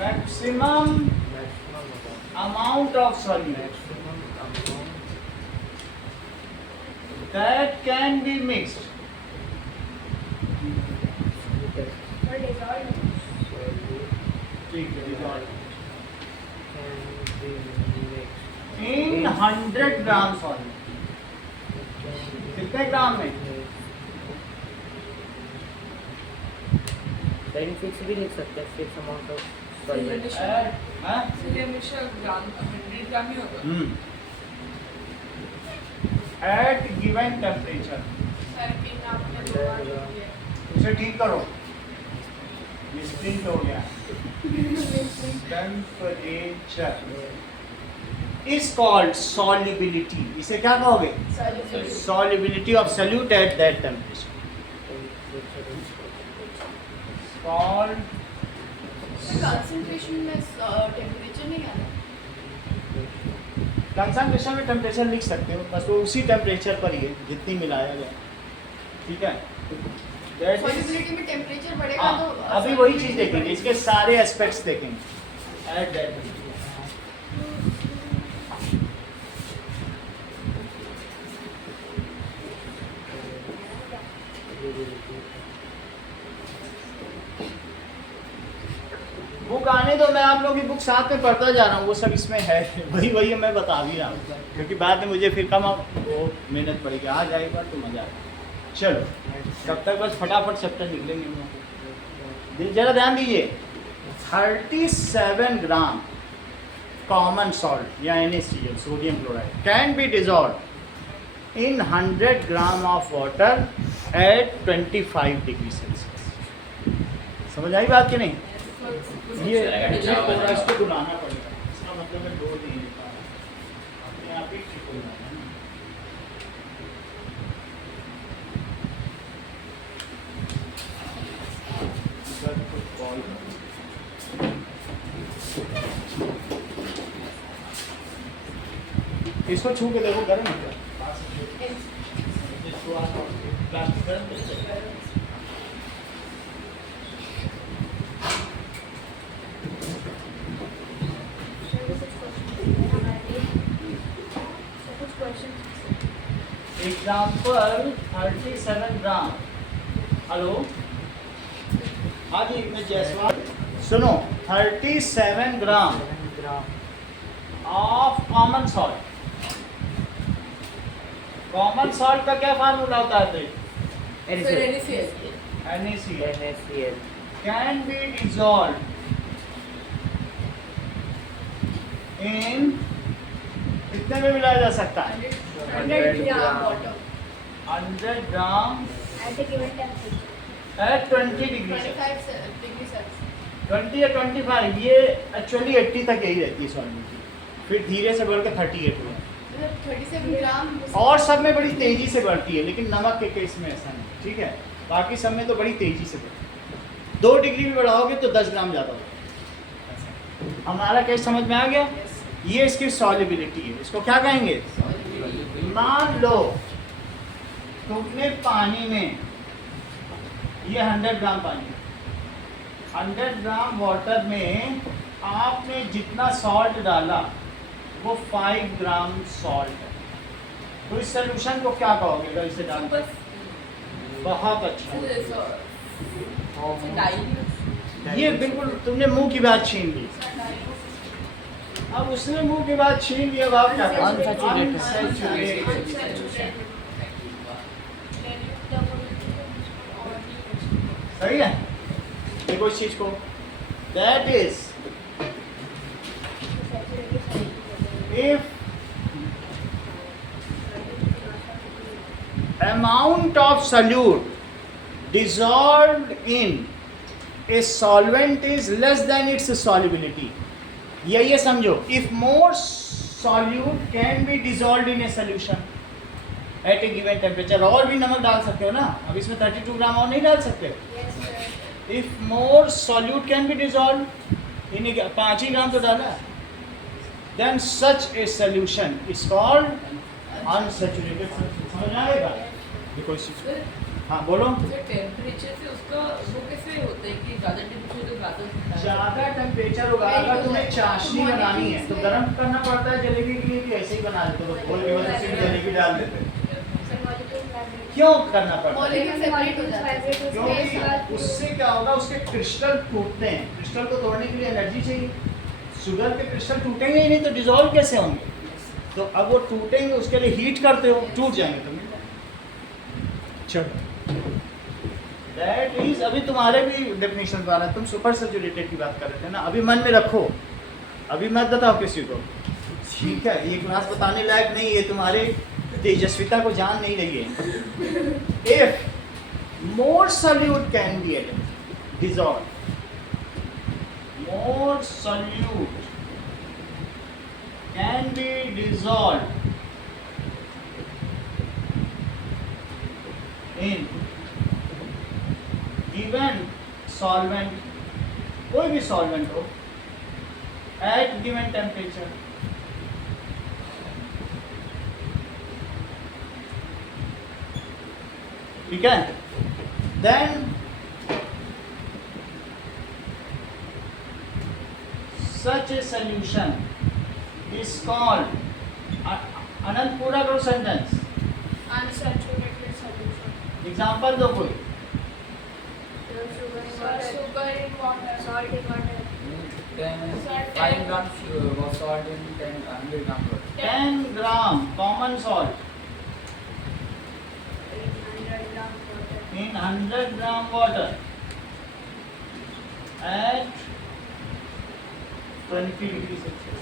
Maximum amount of solute that can be mixed ठीक है in 100 gram solute. कितने ग्राम में? Then fixed भी लिख सकते हैं, fixed amount of solvent. हाँ? इसलिए हमेशा ग्राम 100 ग्राम ही होगा। At given temperature, sir pin आपने दो बार लिख दिया। इसे ठीक करो, ये स्प्रिंट हो गया। Temperature is called solubility. इसे क्या कहोगे? Solubility of solute at that temperature. Called concentration में टेम्परेचर नहीं आना। कंसंट्रेशन में टेम्परेचर लिख सकते हो, बस वो उसी टेम्परेचर पर ही है जितनी मिलाया गया, ठीक है? That is- सॉल्युबिलिटी में टेम्परेचर बढ़ेगा हाँ, तो अभी वही चीज देखेंगे, इसके सारे एस्पेक्ट्स देखेंगे at that temperature. बुक आने दो, मैं आप लोगों की बुक साथ में पढ़ता जा रहा हूँ, वो सब इसमें है, वही मैं बता भी रहा हूँ, क्योंकि बाद में मुझे फिर कम वो मेहनत पड़ेगी, आ जाएगा तो मजा आएगा। चलो तब तक बस फटाफट चैप्टर निकलेंगे हम लोग। जरा ध्यान दीजिए, 37 ग्राम कॉमन सॉल्ट या NaCl sodium chloride can be dissolve in 100 gram of water at 25 degree Celsius. समझ आई बात कि नहीं? ये थोड़ा इसको बुलाना पड़ेगा, इसका मतलब मैं डोल नहीं लिखा, अपने आप ही ठीक हो जाएगा ना। सर को कॉल इसको छू के देखो, गर्म है क्या? प्लास्टिक गर्म है? एग्जाम्पल 37 ग्राम। हेलो, हाँ जी, मैं जयसवाल। सुनो, 37 gram of common salt. Common salt का क्या फार्मूला होता है? NaCl can be dissolve in, कितने में मिलाया जा सकता है? 100 gram water 100 gram At the given temperature. At 20 degree 25 degree Celsius. 20 या 25, ये एक्चुअली 80 तक यही रहती है सॉल्यूबिलिटी, फिर धीरे से बढ़ के 38 हुआ, मतलब 37 ग्राम और सब में बड़ी तेजी से बढ़ती है, लेकिन नमक के केस में ऐसा नहीं, ठीक है? बाकी सब में तो बड़ी तेजी से बढ़ती है। 2 डिग्री भी बढ़ाओगे तो 10 ग्राम ज़्यादा होगा। हमारा केस समझ में आ गया? ये इसकी सॉल्युबिलिटी है, इसको क्या कहेंगे? मान लो तुमने पानी में, ये 100 ग्राम पानी, 100 ग्राम वाटर में आपने जितना सॉल्ट डाला वो 5 ग्राम सॉल्ट है, तो इस सोल्यूशन को क्या कहोगे अगर इसे डाल? बहुत अच्छा, ये बिल्कुल तुमने मुंह की बात छीन ली। अब उसने मुंह की बात छीन ली, अब आप क्या करेंगे? Unsaturated। सही है? देखो इस चीज को, that is if amount of solute dissolved in a solvent is less than its solubility. ये समझो, if more solute can be dissolved in a solution at a given temperature, और भी नमक डाल सकते हो ना, अब इसमें 32 ग्राम और नहीं डाल सकते. If more solute can be dissolved in a 5 ही ग्राम तो डाला, then such a solution is called unsaturated solution. समझ आएगा? देखो इस चीज़ को. हाँ बोलो. टेम्परेचर से उसका वो कैसे होता है कि ज़्यादा टेम्परेचर तो ज़्यादा ज़्यादा टेम्परेचर होगा. अगर तुम्हें चाशनी बनानी है तो गर्म करना पड़ता है जलेबी के लिए, कि ऐसे ही बना देते हो, खोल के बस सिर्फ जलेबी डाल देते हो. क्यों करना पड़ता है? मॉलिक्यूल सेपरेट हो जाता है. क्योंकि उससे क्या होगा, उसके क्रिस्टल टूटते हैं. क्रिस्टल को तोड़ने के लिए एनर्जी चाहिए. शुगर के क्रिस्टल टूटेंगे ही नहीं तो डिजोल्व कैसे होंगे? तो अब वो टूटेंगे, उसके लिए हीट करते हो, टूट जाएंगे. तुम चलो, दैट इज, अभी तुम्हारे भी डेफिनेशन आ रहा है. तुम सुपर सैचुरेटेड की बात कर रहे थे ना, अभी मन में रखो, अभी मत बताओ किसी को, ठीक है? ये क्लास बताने लायक नहीं है, तुम्हारे तेजस्विता को जान नहीं रही है. If more solute can be dissolved, more solute can be dissolved in given solvent, कोई भी solvent हो, at given temperature, ठीक है? Then such a solution is called, अनंत पूरा करो सेंटेंस. Unsaturated solution. एग्जाम्पल दो कोई. Sugar in water. Salt in water. 5 grams was salt in 100 grams water. 10 gram common salt in 100 gram water at 20 degree Celsius.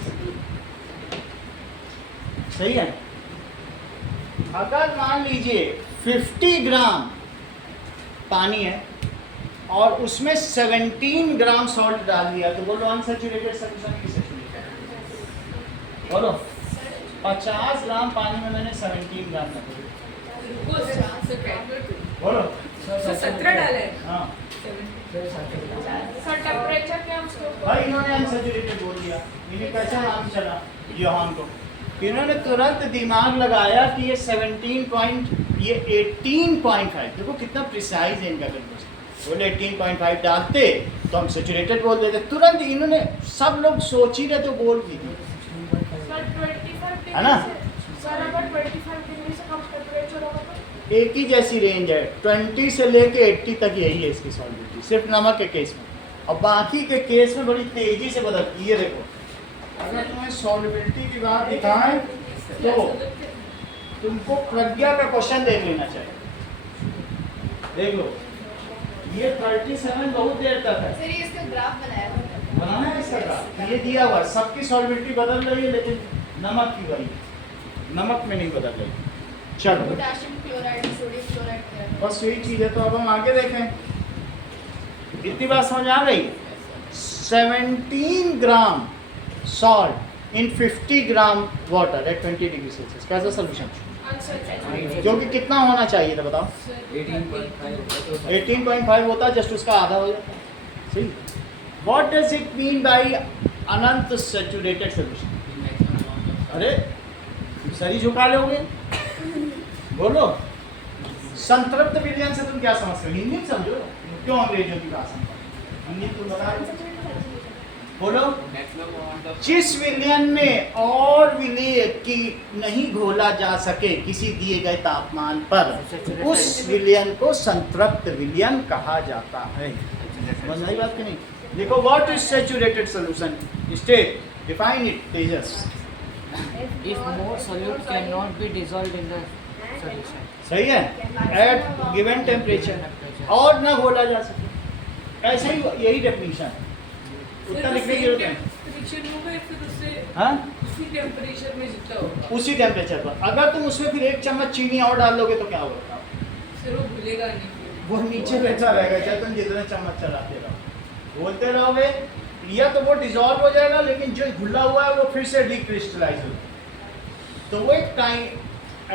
सही है? अगर मान लीजिए 50 ग्राम पानी है और उसमें 17 ग्राम सॉल्ट डाल दिया, तो बोलो अनसैचुरेटेड सॉल्यूशन की सैचुरेटेड. बोलो 50 ग्राम पानी में मैंने 17 ग्राम डाल दिया. बोलो 17 डाला है. हाँ 70. So temperature क्या उसको? भाई इन्होंने अनसैचुरेटेड बोल दिया. इन्हें कैसा नाम चला योहान को? इन्होंने तुरंत दिमाग लगाया कि ये 18.5. देखो कितना प्रिसाइज है इनका कैलकुलेशन. बोले 18.5 डालते तो हम सैचुरेटेड बोल देते. तुरंत इन्होंने, सब लोग सोच ही रहे तो बोल भी दी. Sir 25 है ना? सर अगर 25 डिग्री से कम टेम्परेचर होगा तो एक ही जैसी रेंज है, 20 से लेके 80 तक यही है इसकी सॉल्युबिलिटी, सिर्फ नमक के केस में. और बाकी के केस में बड़ी तेजी से बदलती है. ये देखो, अगर तुम्हें सॉल्युबिलिटी की बात दिखाएं तो तुमको प्रज्ञा का क्वेश्चन देख लेना चाहिए. देख लो, ये 37 बहुत देर तक है. सर ये इसका ग्राफ बनाया था. बनाना है इसका ग्राफ. ये दिया हुआ है, सबकी सॉल्युबिलिटी बदल रही है लेकिन नमक की वही, नमक में नहीं बदल रही. चलो, पोटेशियम क्लोराइड, सोडियम क्लोराइड वगैरह. बस यही चीज़ है. तो अब हम आगे देखें. इतनी बात समझ आ गई? 17 gram salt in 50 gram water at 20 degree celsius. कैसा सोल्यूशन? unsaturated. जो कि कितना होना चाहिए था बताओ? 18.5. 18.5 होता, जस्ट उसका आधा हो जाता. सही. What does it mean by Anant saturated solution? अरे सही झुका लोगे. बोलो, संतृप्त विलयन से तुम क्या समझते हो? हिंदी में समझो, क्यों अंग्रेजों की भाषा में? हिंदी तुम बता दो. बोलो, जिस विलयन में और विलय की नहीं घोला जा सके किसी दिए गए तापमान पर, उस विलयन को संतृप्त विलयन कहा जाता है. समझ आई बात कि नहीं? देखो, what is saturated solution? State, define it. Tejas. If more solute cannot be dissolved in the solution. सही है? एट गिवन टेम्परेचर, और ना घोला जा सके. ऐसे ही यही डेफिनेशन. उतना लिखने की जरूरत है. फ्रिक्शन हो गए फिर उससे हाँ, उसी टेम्परेचर में जितना होगा उसी टेम्परेचर पर। अगर तुम उसमें फिर 1 चम्मच चीनी और डाल दोगे तो क्या होगा? फिर वो घुलेगा नहीं फिर। वो नीचे बैठा रहेगा, चाहे तुम जितने चम्मच चलाते रहो, बोलते रहोगे, या तो वो डिजॉल्व हो जाएगा, लेकिन जो घुला हुआ है वो फिर से डिक्रिस्टलाइज हो जाएगा। तो वो एक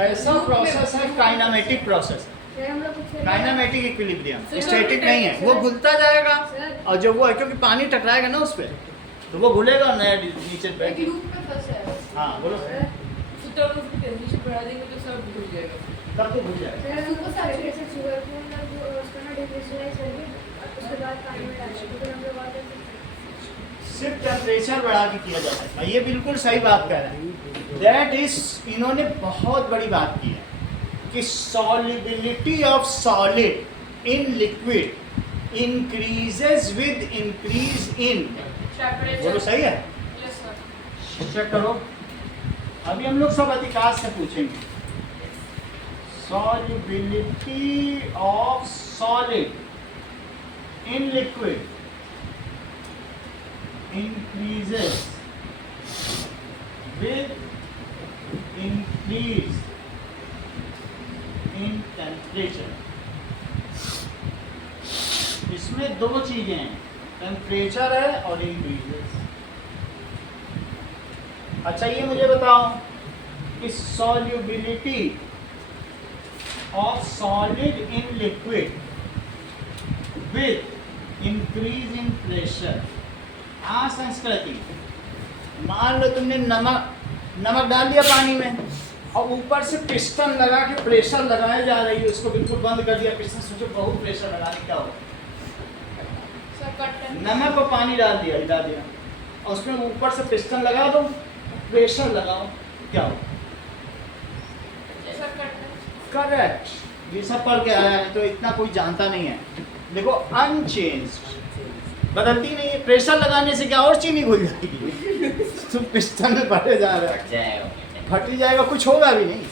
ऐसा प्रोसेस है, काइनामेटिक प्रोसेस है, सर हम लोग कुछ काइनामेटिक इक्विलिब्रियम, सर, स्टैटिक नहीं है। वो घुलता जाएगा और जब वो है, क्योंकि पानी टकराएगा ना उस पर, तो वो घुलेगा और नया नीचे एक बैठेगा। लूप में फंसा है बस। हाँ बोलो, फिर तो उसकी टेम्परेचर बढ़ा देंगे तो सब घुल जाएगा। तब तो घुल जाएगा। सर हमको सैचुरेटेड शुगर को मतलब उसको ना डिक्रिस्टलाइज करके उसके बाद पानी में डालना है, तो हम लोग और सिर्फ टेम्परेचर बढ़ा के किया जा सकता है। ये बिल्कुल सही बात कह रहे हैं। दैट इज, इन्होंने बहुत बड़ी बात की है कि solubility of solid in liquid increases with increase in, बोलो सही है? चेक करो। अभी हम लोग सब अधिकाश से पूछेंगे। Solubility of solid in liquid increases with increase in temperature। इसमें दो चीजें हैं, टेम्परेचर है और इंक्रीजेस। अच्छा ये मुझे बताओ कि solubility of solid in liquid with increase in pressure. हाँ संस्कृति, मान लो तुमने नमक डाल दिया पानी में और ऊपर से पिस्टन लगा के प्रेशर लगाया जा रही है, उसको बिल्कुल बंद कर दिया पिस्टन, सोचो बहुत प्रेशर लगाने, क्या होगा? नमक और पानी डाल दिया, हिला दिया और उसमें ऊपर से पिस्टन लगा दो, प्रेशर लगाओ, क्या होगा? करेक्ट। ये सब पढ़ के आया है, तो इतना कोई जानता नहीं है। देखो अनचेंज्ड, बदलती नहीं है। प्रेशर लगाने से क्या और चीनी घुल जाएगी? तुम पिस्टन में भरे जा रहे हो, फट ही जाएगा, कुछ होगा भी नहीं।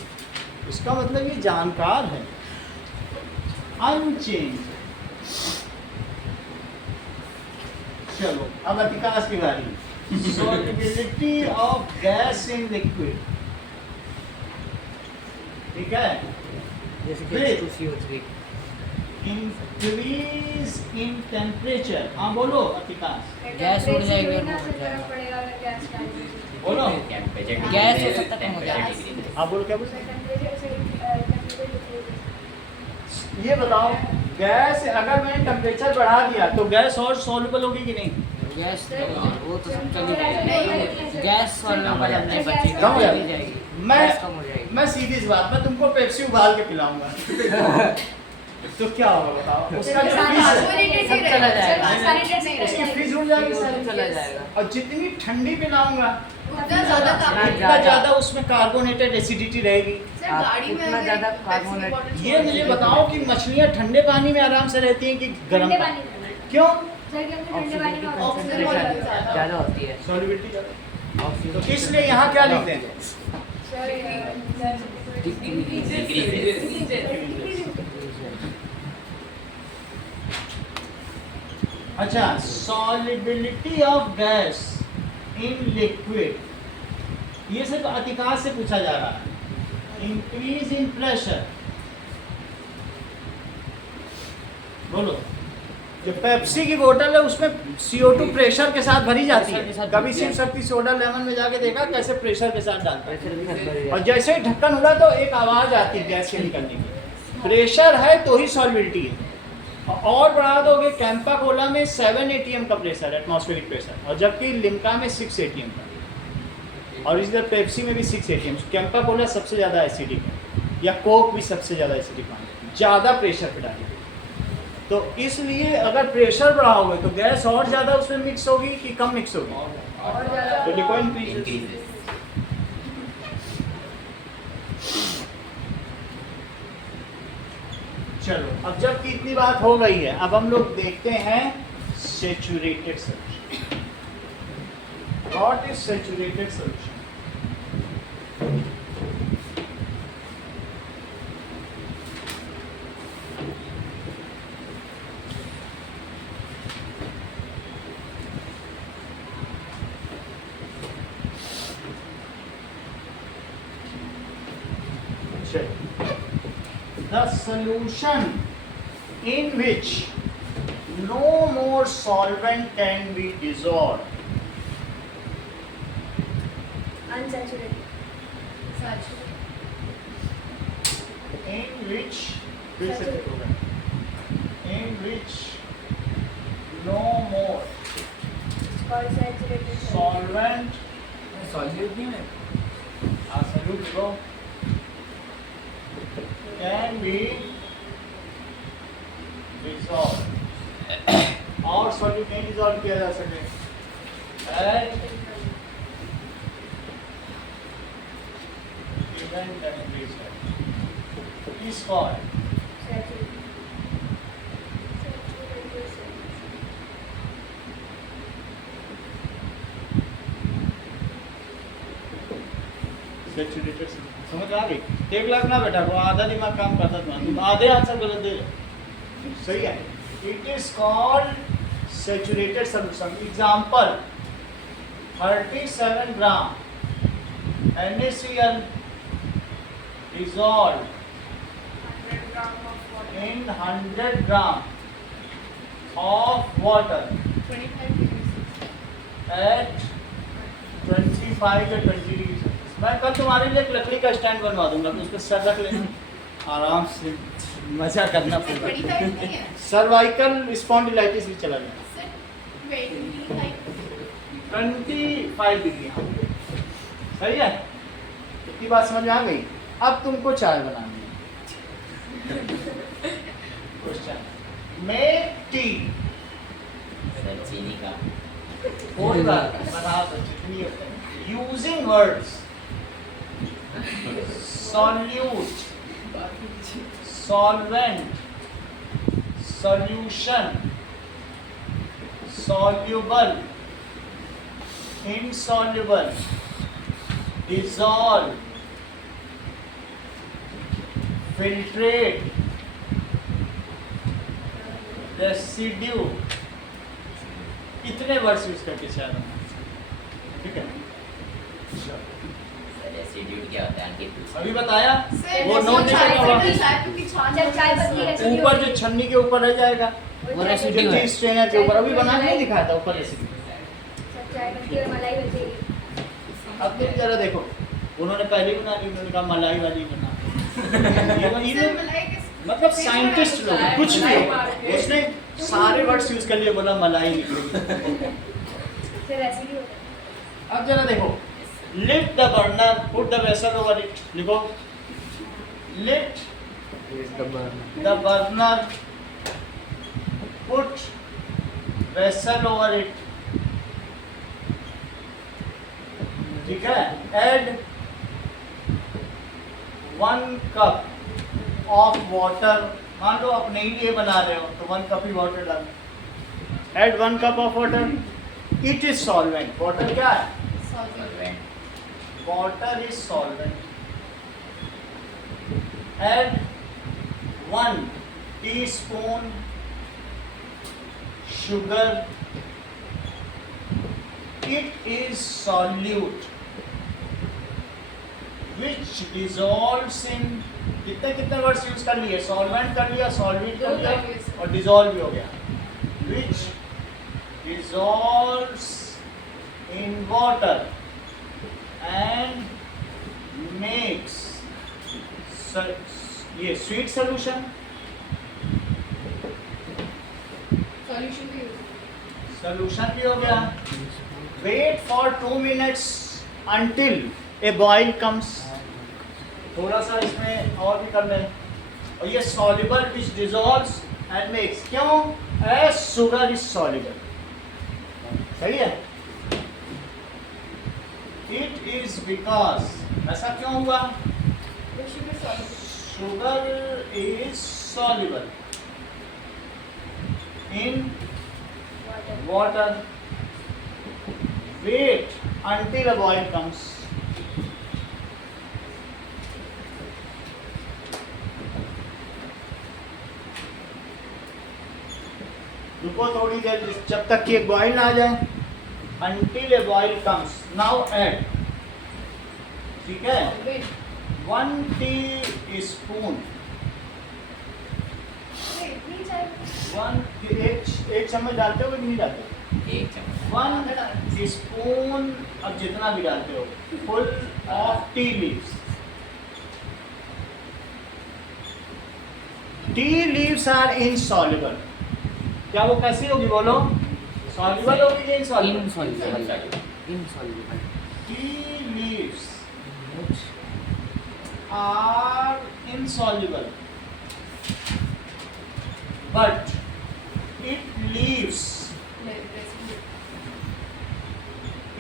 इसका मतलब ये जानकार है। अनचेंज। चलो अब अधिकाश की बारी। Solubility of gas in liquid, ठीक है? Increase in temperature. हाँ बोलो अधिकाश। गैस उड़ जाएगी और ना वो से उड़ जाएगा। फर्क पड़ेगा अगर गैस डालेंगे। बोलो। गैस हो सकता है, कम हो जाएगा। हाँ बोलो, क्या बोलो? टेम्परेचर से टेम्परेचर ये बताओ, गैस अगर मैंने टेम्परेचर बढ़ा दिया तो गैस और सॉल्युबल होगी कि नहीं? गैस वो तो सब चली जाएगी। गैस सॉल्युबल अब नहीं बचेगी, कम हो चली जाएगी। जाएगी, मैं गैस कम हो जाएगी। मैं सीधी सी बात, मैं तुमको पेप्सी उबाल के पिलाऊंगा तो क्या होगा बताओ? उसका जो फ्रीज है, सब चला जाएगा। उसकी फ्रीज उड़ जाएगी सब सारी। चला जाएगा। और जितनी ठंडी पिलाऊंगा उतना ज्यादा हाँ, उतना ज्यादा उसमें कार्बोनेटेड एसिडिटी रहेगी। सर आप गाड़ी में उतना अगर ज्यादा Pepsi की कार्बोनेट- bottle ये मुझे बताओ कि मछलियाँ ठंडे पानी में आराम से रहती हैं कि गर्म ठंडे पानी? पानी में। क्यों? सर क्योंकि ठंडे ऑक्सीजन पानी की में ऑक्सीजन कंसंट्रेशन ज्यादा ज़्यादा होती है। सॉल्युबिलिटी ज़्यादा। ऑक्सीजन तो इसलिए यहाँ क्या लिखते हैं? अच्छा, solubility of gas in liquid, ये सिर्फ अधिकाश से पूछा जा रहा है। इंक्रीज इन प्रेशर, बोलो। जो पेप्सी की बोतल है उसमें CO2 प्रेशर के साथ भरी जाती प्रेशर के है। साथ कभी भरी सिर्फ जाती शक्ति सोडा लेमन में जाके देखा कैसे प्रेशर के साथ डालता है। प्रेशर के साथ बढ़ और जाएगा। जैसे ही ढक्कन उड़ा तो एक आवाज आती है गैस के निकलने की। प्रेशर है तो ही सॉल्युबिलिटी है। और बढ़ा दोगे, कैंपा कोला में 7 atm का प्रेशर, एटमॉस्फेरिक प्रेशर, और जबकि लिम्का में 6 atm का, और इधर पेप्सी में भी 6 atm। कैंपा कोला सबसे ज़्यादा एसिडिक है, या कोक भी सबसे ज़्यादा एसिडिक है, ज़्यादा प्रेशर पे डालेंगे। तो इसलिए अगर प्रेशर बढ़ाओगे तो गैस और ज़्यादा उसमें मिक्स होगी कि कम मिक्स होगी? तो लिक्विड इंक्रीजेस। चलो, अब जबकि इतनी बात हो गई है, अब हम लोग देखते हैं saturated solution. What is saturated solution? The solution in which no more solvent can be dissolved. Unsaturated. In which फिर से लिखोगे. In which no more It's called saturated. solvent. Solute नहीं है Solute लिखो. Can be dissolved. और solute नहीं dissolve किया जा सके. At given temperature is called Saturated. Saturated. समझ आ गई? एक लाख ना बेटा को आधा दिमाग काम करता तुम आधे आंसर गलत दे रहे हो। सही है. It is called saturated solution. Example: 37 gram NaCl dissolved 100 gram of water. in 100 gram of water 25 degrees. at 25 या 20 डिग्री सेल्सियस. मैं कल तुम्हारे लिए एक लकड़ी का स्टैंड बनवा दूंगा, तो उस पर सर रख लेना, आराम से मजा करना सर पूरा. 25 नहीं है. सर्वाइकल स्पॉन्डिलाइटिस भी चला गया. सर 25. 25 डिग्री. हाँ सही है. इतनी बात समझ में आ गई. अब तुमको चाय बनानी है. Question: make tea. चीनी का कोई बात नहीं, बना दो जितनी होते हैं. Using words solute, solvent, solution, soluble, insoluble, dissolve, filtrate, residue. इतने वर्ड्स यूज करके चाय बनाना. ठीक है. रेसिड्यू क्या होता है अंकित? अभी बताया. सर वो नोट चाय नहीं करना से होगा. चाय क्योंकि छान जब चाय बनती है ऊपर जो छन्नी के ऊपर रह जाएगा, वो रेसिड्यू जो है. टी स्ट्रेनर के ऊपर अभी बना नहीं दिखाया था ऊपर रेसिड्यू. सब चाय बनती है और मलाई बनती है. अब तुम जरा देखो, उन्होंने पहले बना ली, उन्होंने कहा मलाई वाली बना. ये सर लोग मलाई के मतलब साइंटिस्ट लोग हैं, कुछ मलाई नहीं. मार के। उसने सारे वर्ड्स यूज कर लिए, बोला मलाई निकलेगी. फिर ऐसे ही होता है. अब जरा देखो, lit the burner, put the vessel over it. लिखो, lit the burner, put vessel over it. ठीक है. Add 1 cup of water. मान लो अपने ही लिए बना रहे हो तो 1 cup ही वाटर डालो. Add 1 cup of water. It is solvent. Water क्या है? solvent. Water is solvent. Add 1 teaspoon sugar. It is solute which dissolves in. कितने वर्ड्स यूज कर लिए? सॉल्वेंट कर लिया, सॉल्वेंट कर लिया और डिजॉल्व भी हो गया. Which dissolves in water and makes ये स्वीट सोल्यूशन. Solution भी use. सोल्यूशन भी हो गया. Wait for 2 minutes until a boil comes. थोड़ा सा इसमें और भी कर लें. और ये soluble which dissolves and makes. क्यों? As sugar is soluble. सही है. It is because. ऐसा क्यों हुआ? The sugar soluble. Sugar is soluble in water. Wait until a boil comes. रुको थोड़ी देर, जब तक कि एक बॉयल ना आ जाए. Until a boil comes. Now add. ठीक है. Solvent. 1 tea स्पून, इतनी चाय एक चम्मच डालते हो कि नहीं डालते? 1 चम्मच 1 स्पून, अब जितना भी डालते हो, full of tea leaves. Tea leaves are insoluble. क्या वो कैसी होगी बोलो? सॉल्युबल होगी कि insoluble? Insoluble tea leaves are insoluble, but it leaves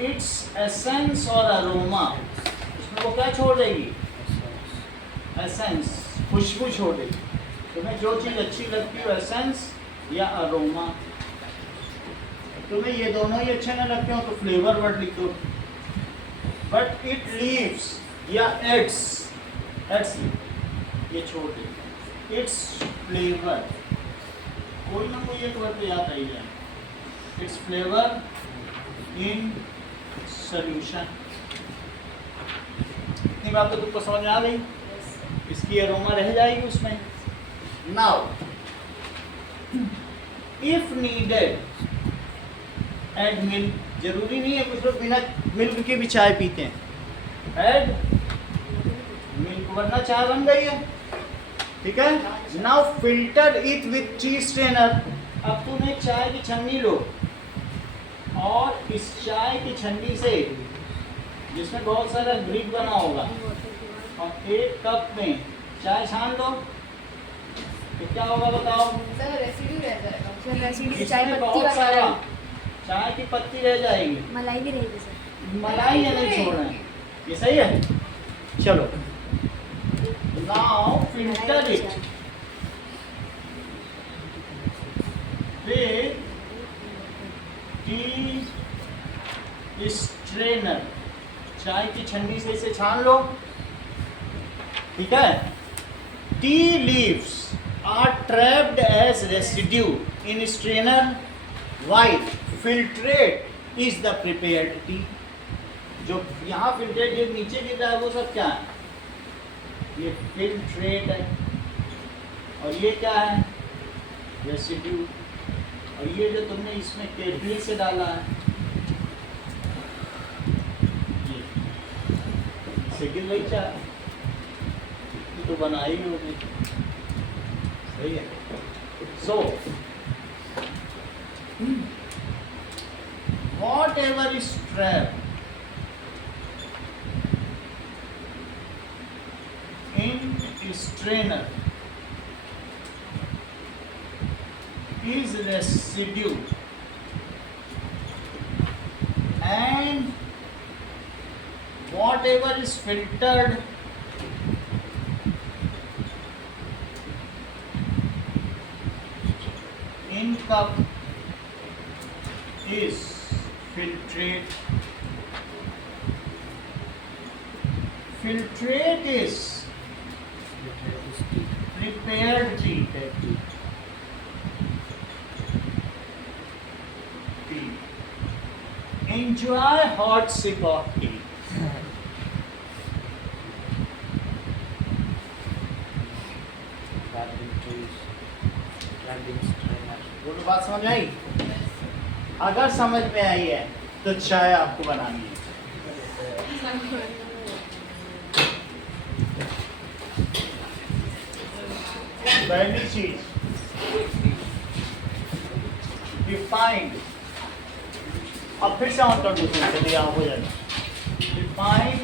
its essence or aroma। उसमें वो क्या छोड़ देगी? एसेंस, खुशबू छोड़ देगी। तुम्हें जो चीज़ अच्छी लगती है, एसेंस या अरोमा। तुम्हें ये दोनों ही अच्छे ना लगते हो तो फ्लेवर वर्ड लिख दो। बट इट लीव्स या इट्स ये छोड़ देगी। इट्स फ्लेवर, कोई ना कोई एक वर्ड तो याद आई जाए। It's flavour in solution. इतनी बात तो तुमको समझ में आ गई? इसकी अरोमा रह जाएगी उसमें। Now if needed add milk. जरूरी नहीं है, कुछ लोग बिना मिल्क के भी चाय पीते हैं। ऐड मिल्क, वरना चाय बन गई है। ठीक है। Now filter it with T strainer. अब तुम एक चाय की छन्नी लो और इस चाय की छन्नी से, जिसमें बहुत सारा ग्रिक बना होगा, और एक कप में चाय छान लो, तो क्या होगा बताओ? सर रेसिड्यू रह जाएगा। सर रेसिड्यू चाय इसमें पत्ती बहुत सारा वगैरह चाय की पत्ती रह जाएगी। मलाई भी रहेगी सर। मलाई या नहीं छोड़ रहे हैं, ये सही है। चलो, now filter it with T strainer. चाय की छन्नी से इसे छान लो। ठीक है। Tea leaves are trapped as residue in strainer, while filtrate is the prepared tea। जो यहाँ फिल्ट्रेट जो नीचे गिर रहा है वो सब क्या है? ये फिल्ट्रेट है, और ये क्या है? रेसिड्यू। और ये जो तुमने इसमें केटली से डाला है, ये सेकंड वही चाय तो बनाई होगी। सही है। So whatever is trapped in strainer is residue, and whatever is filtered in cup is filtrate। Filtrate is prepared tea। Enjoy hot sip of tea। बोलो, बात समझ में आई? अगर समझ में आई है तो चाय आपको बनानी है। पहली चीज डिफाइंड। अब फिर से आउट कर दूसरे, चलिए आप हो जाएगा। डिफाइंड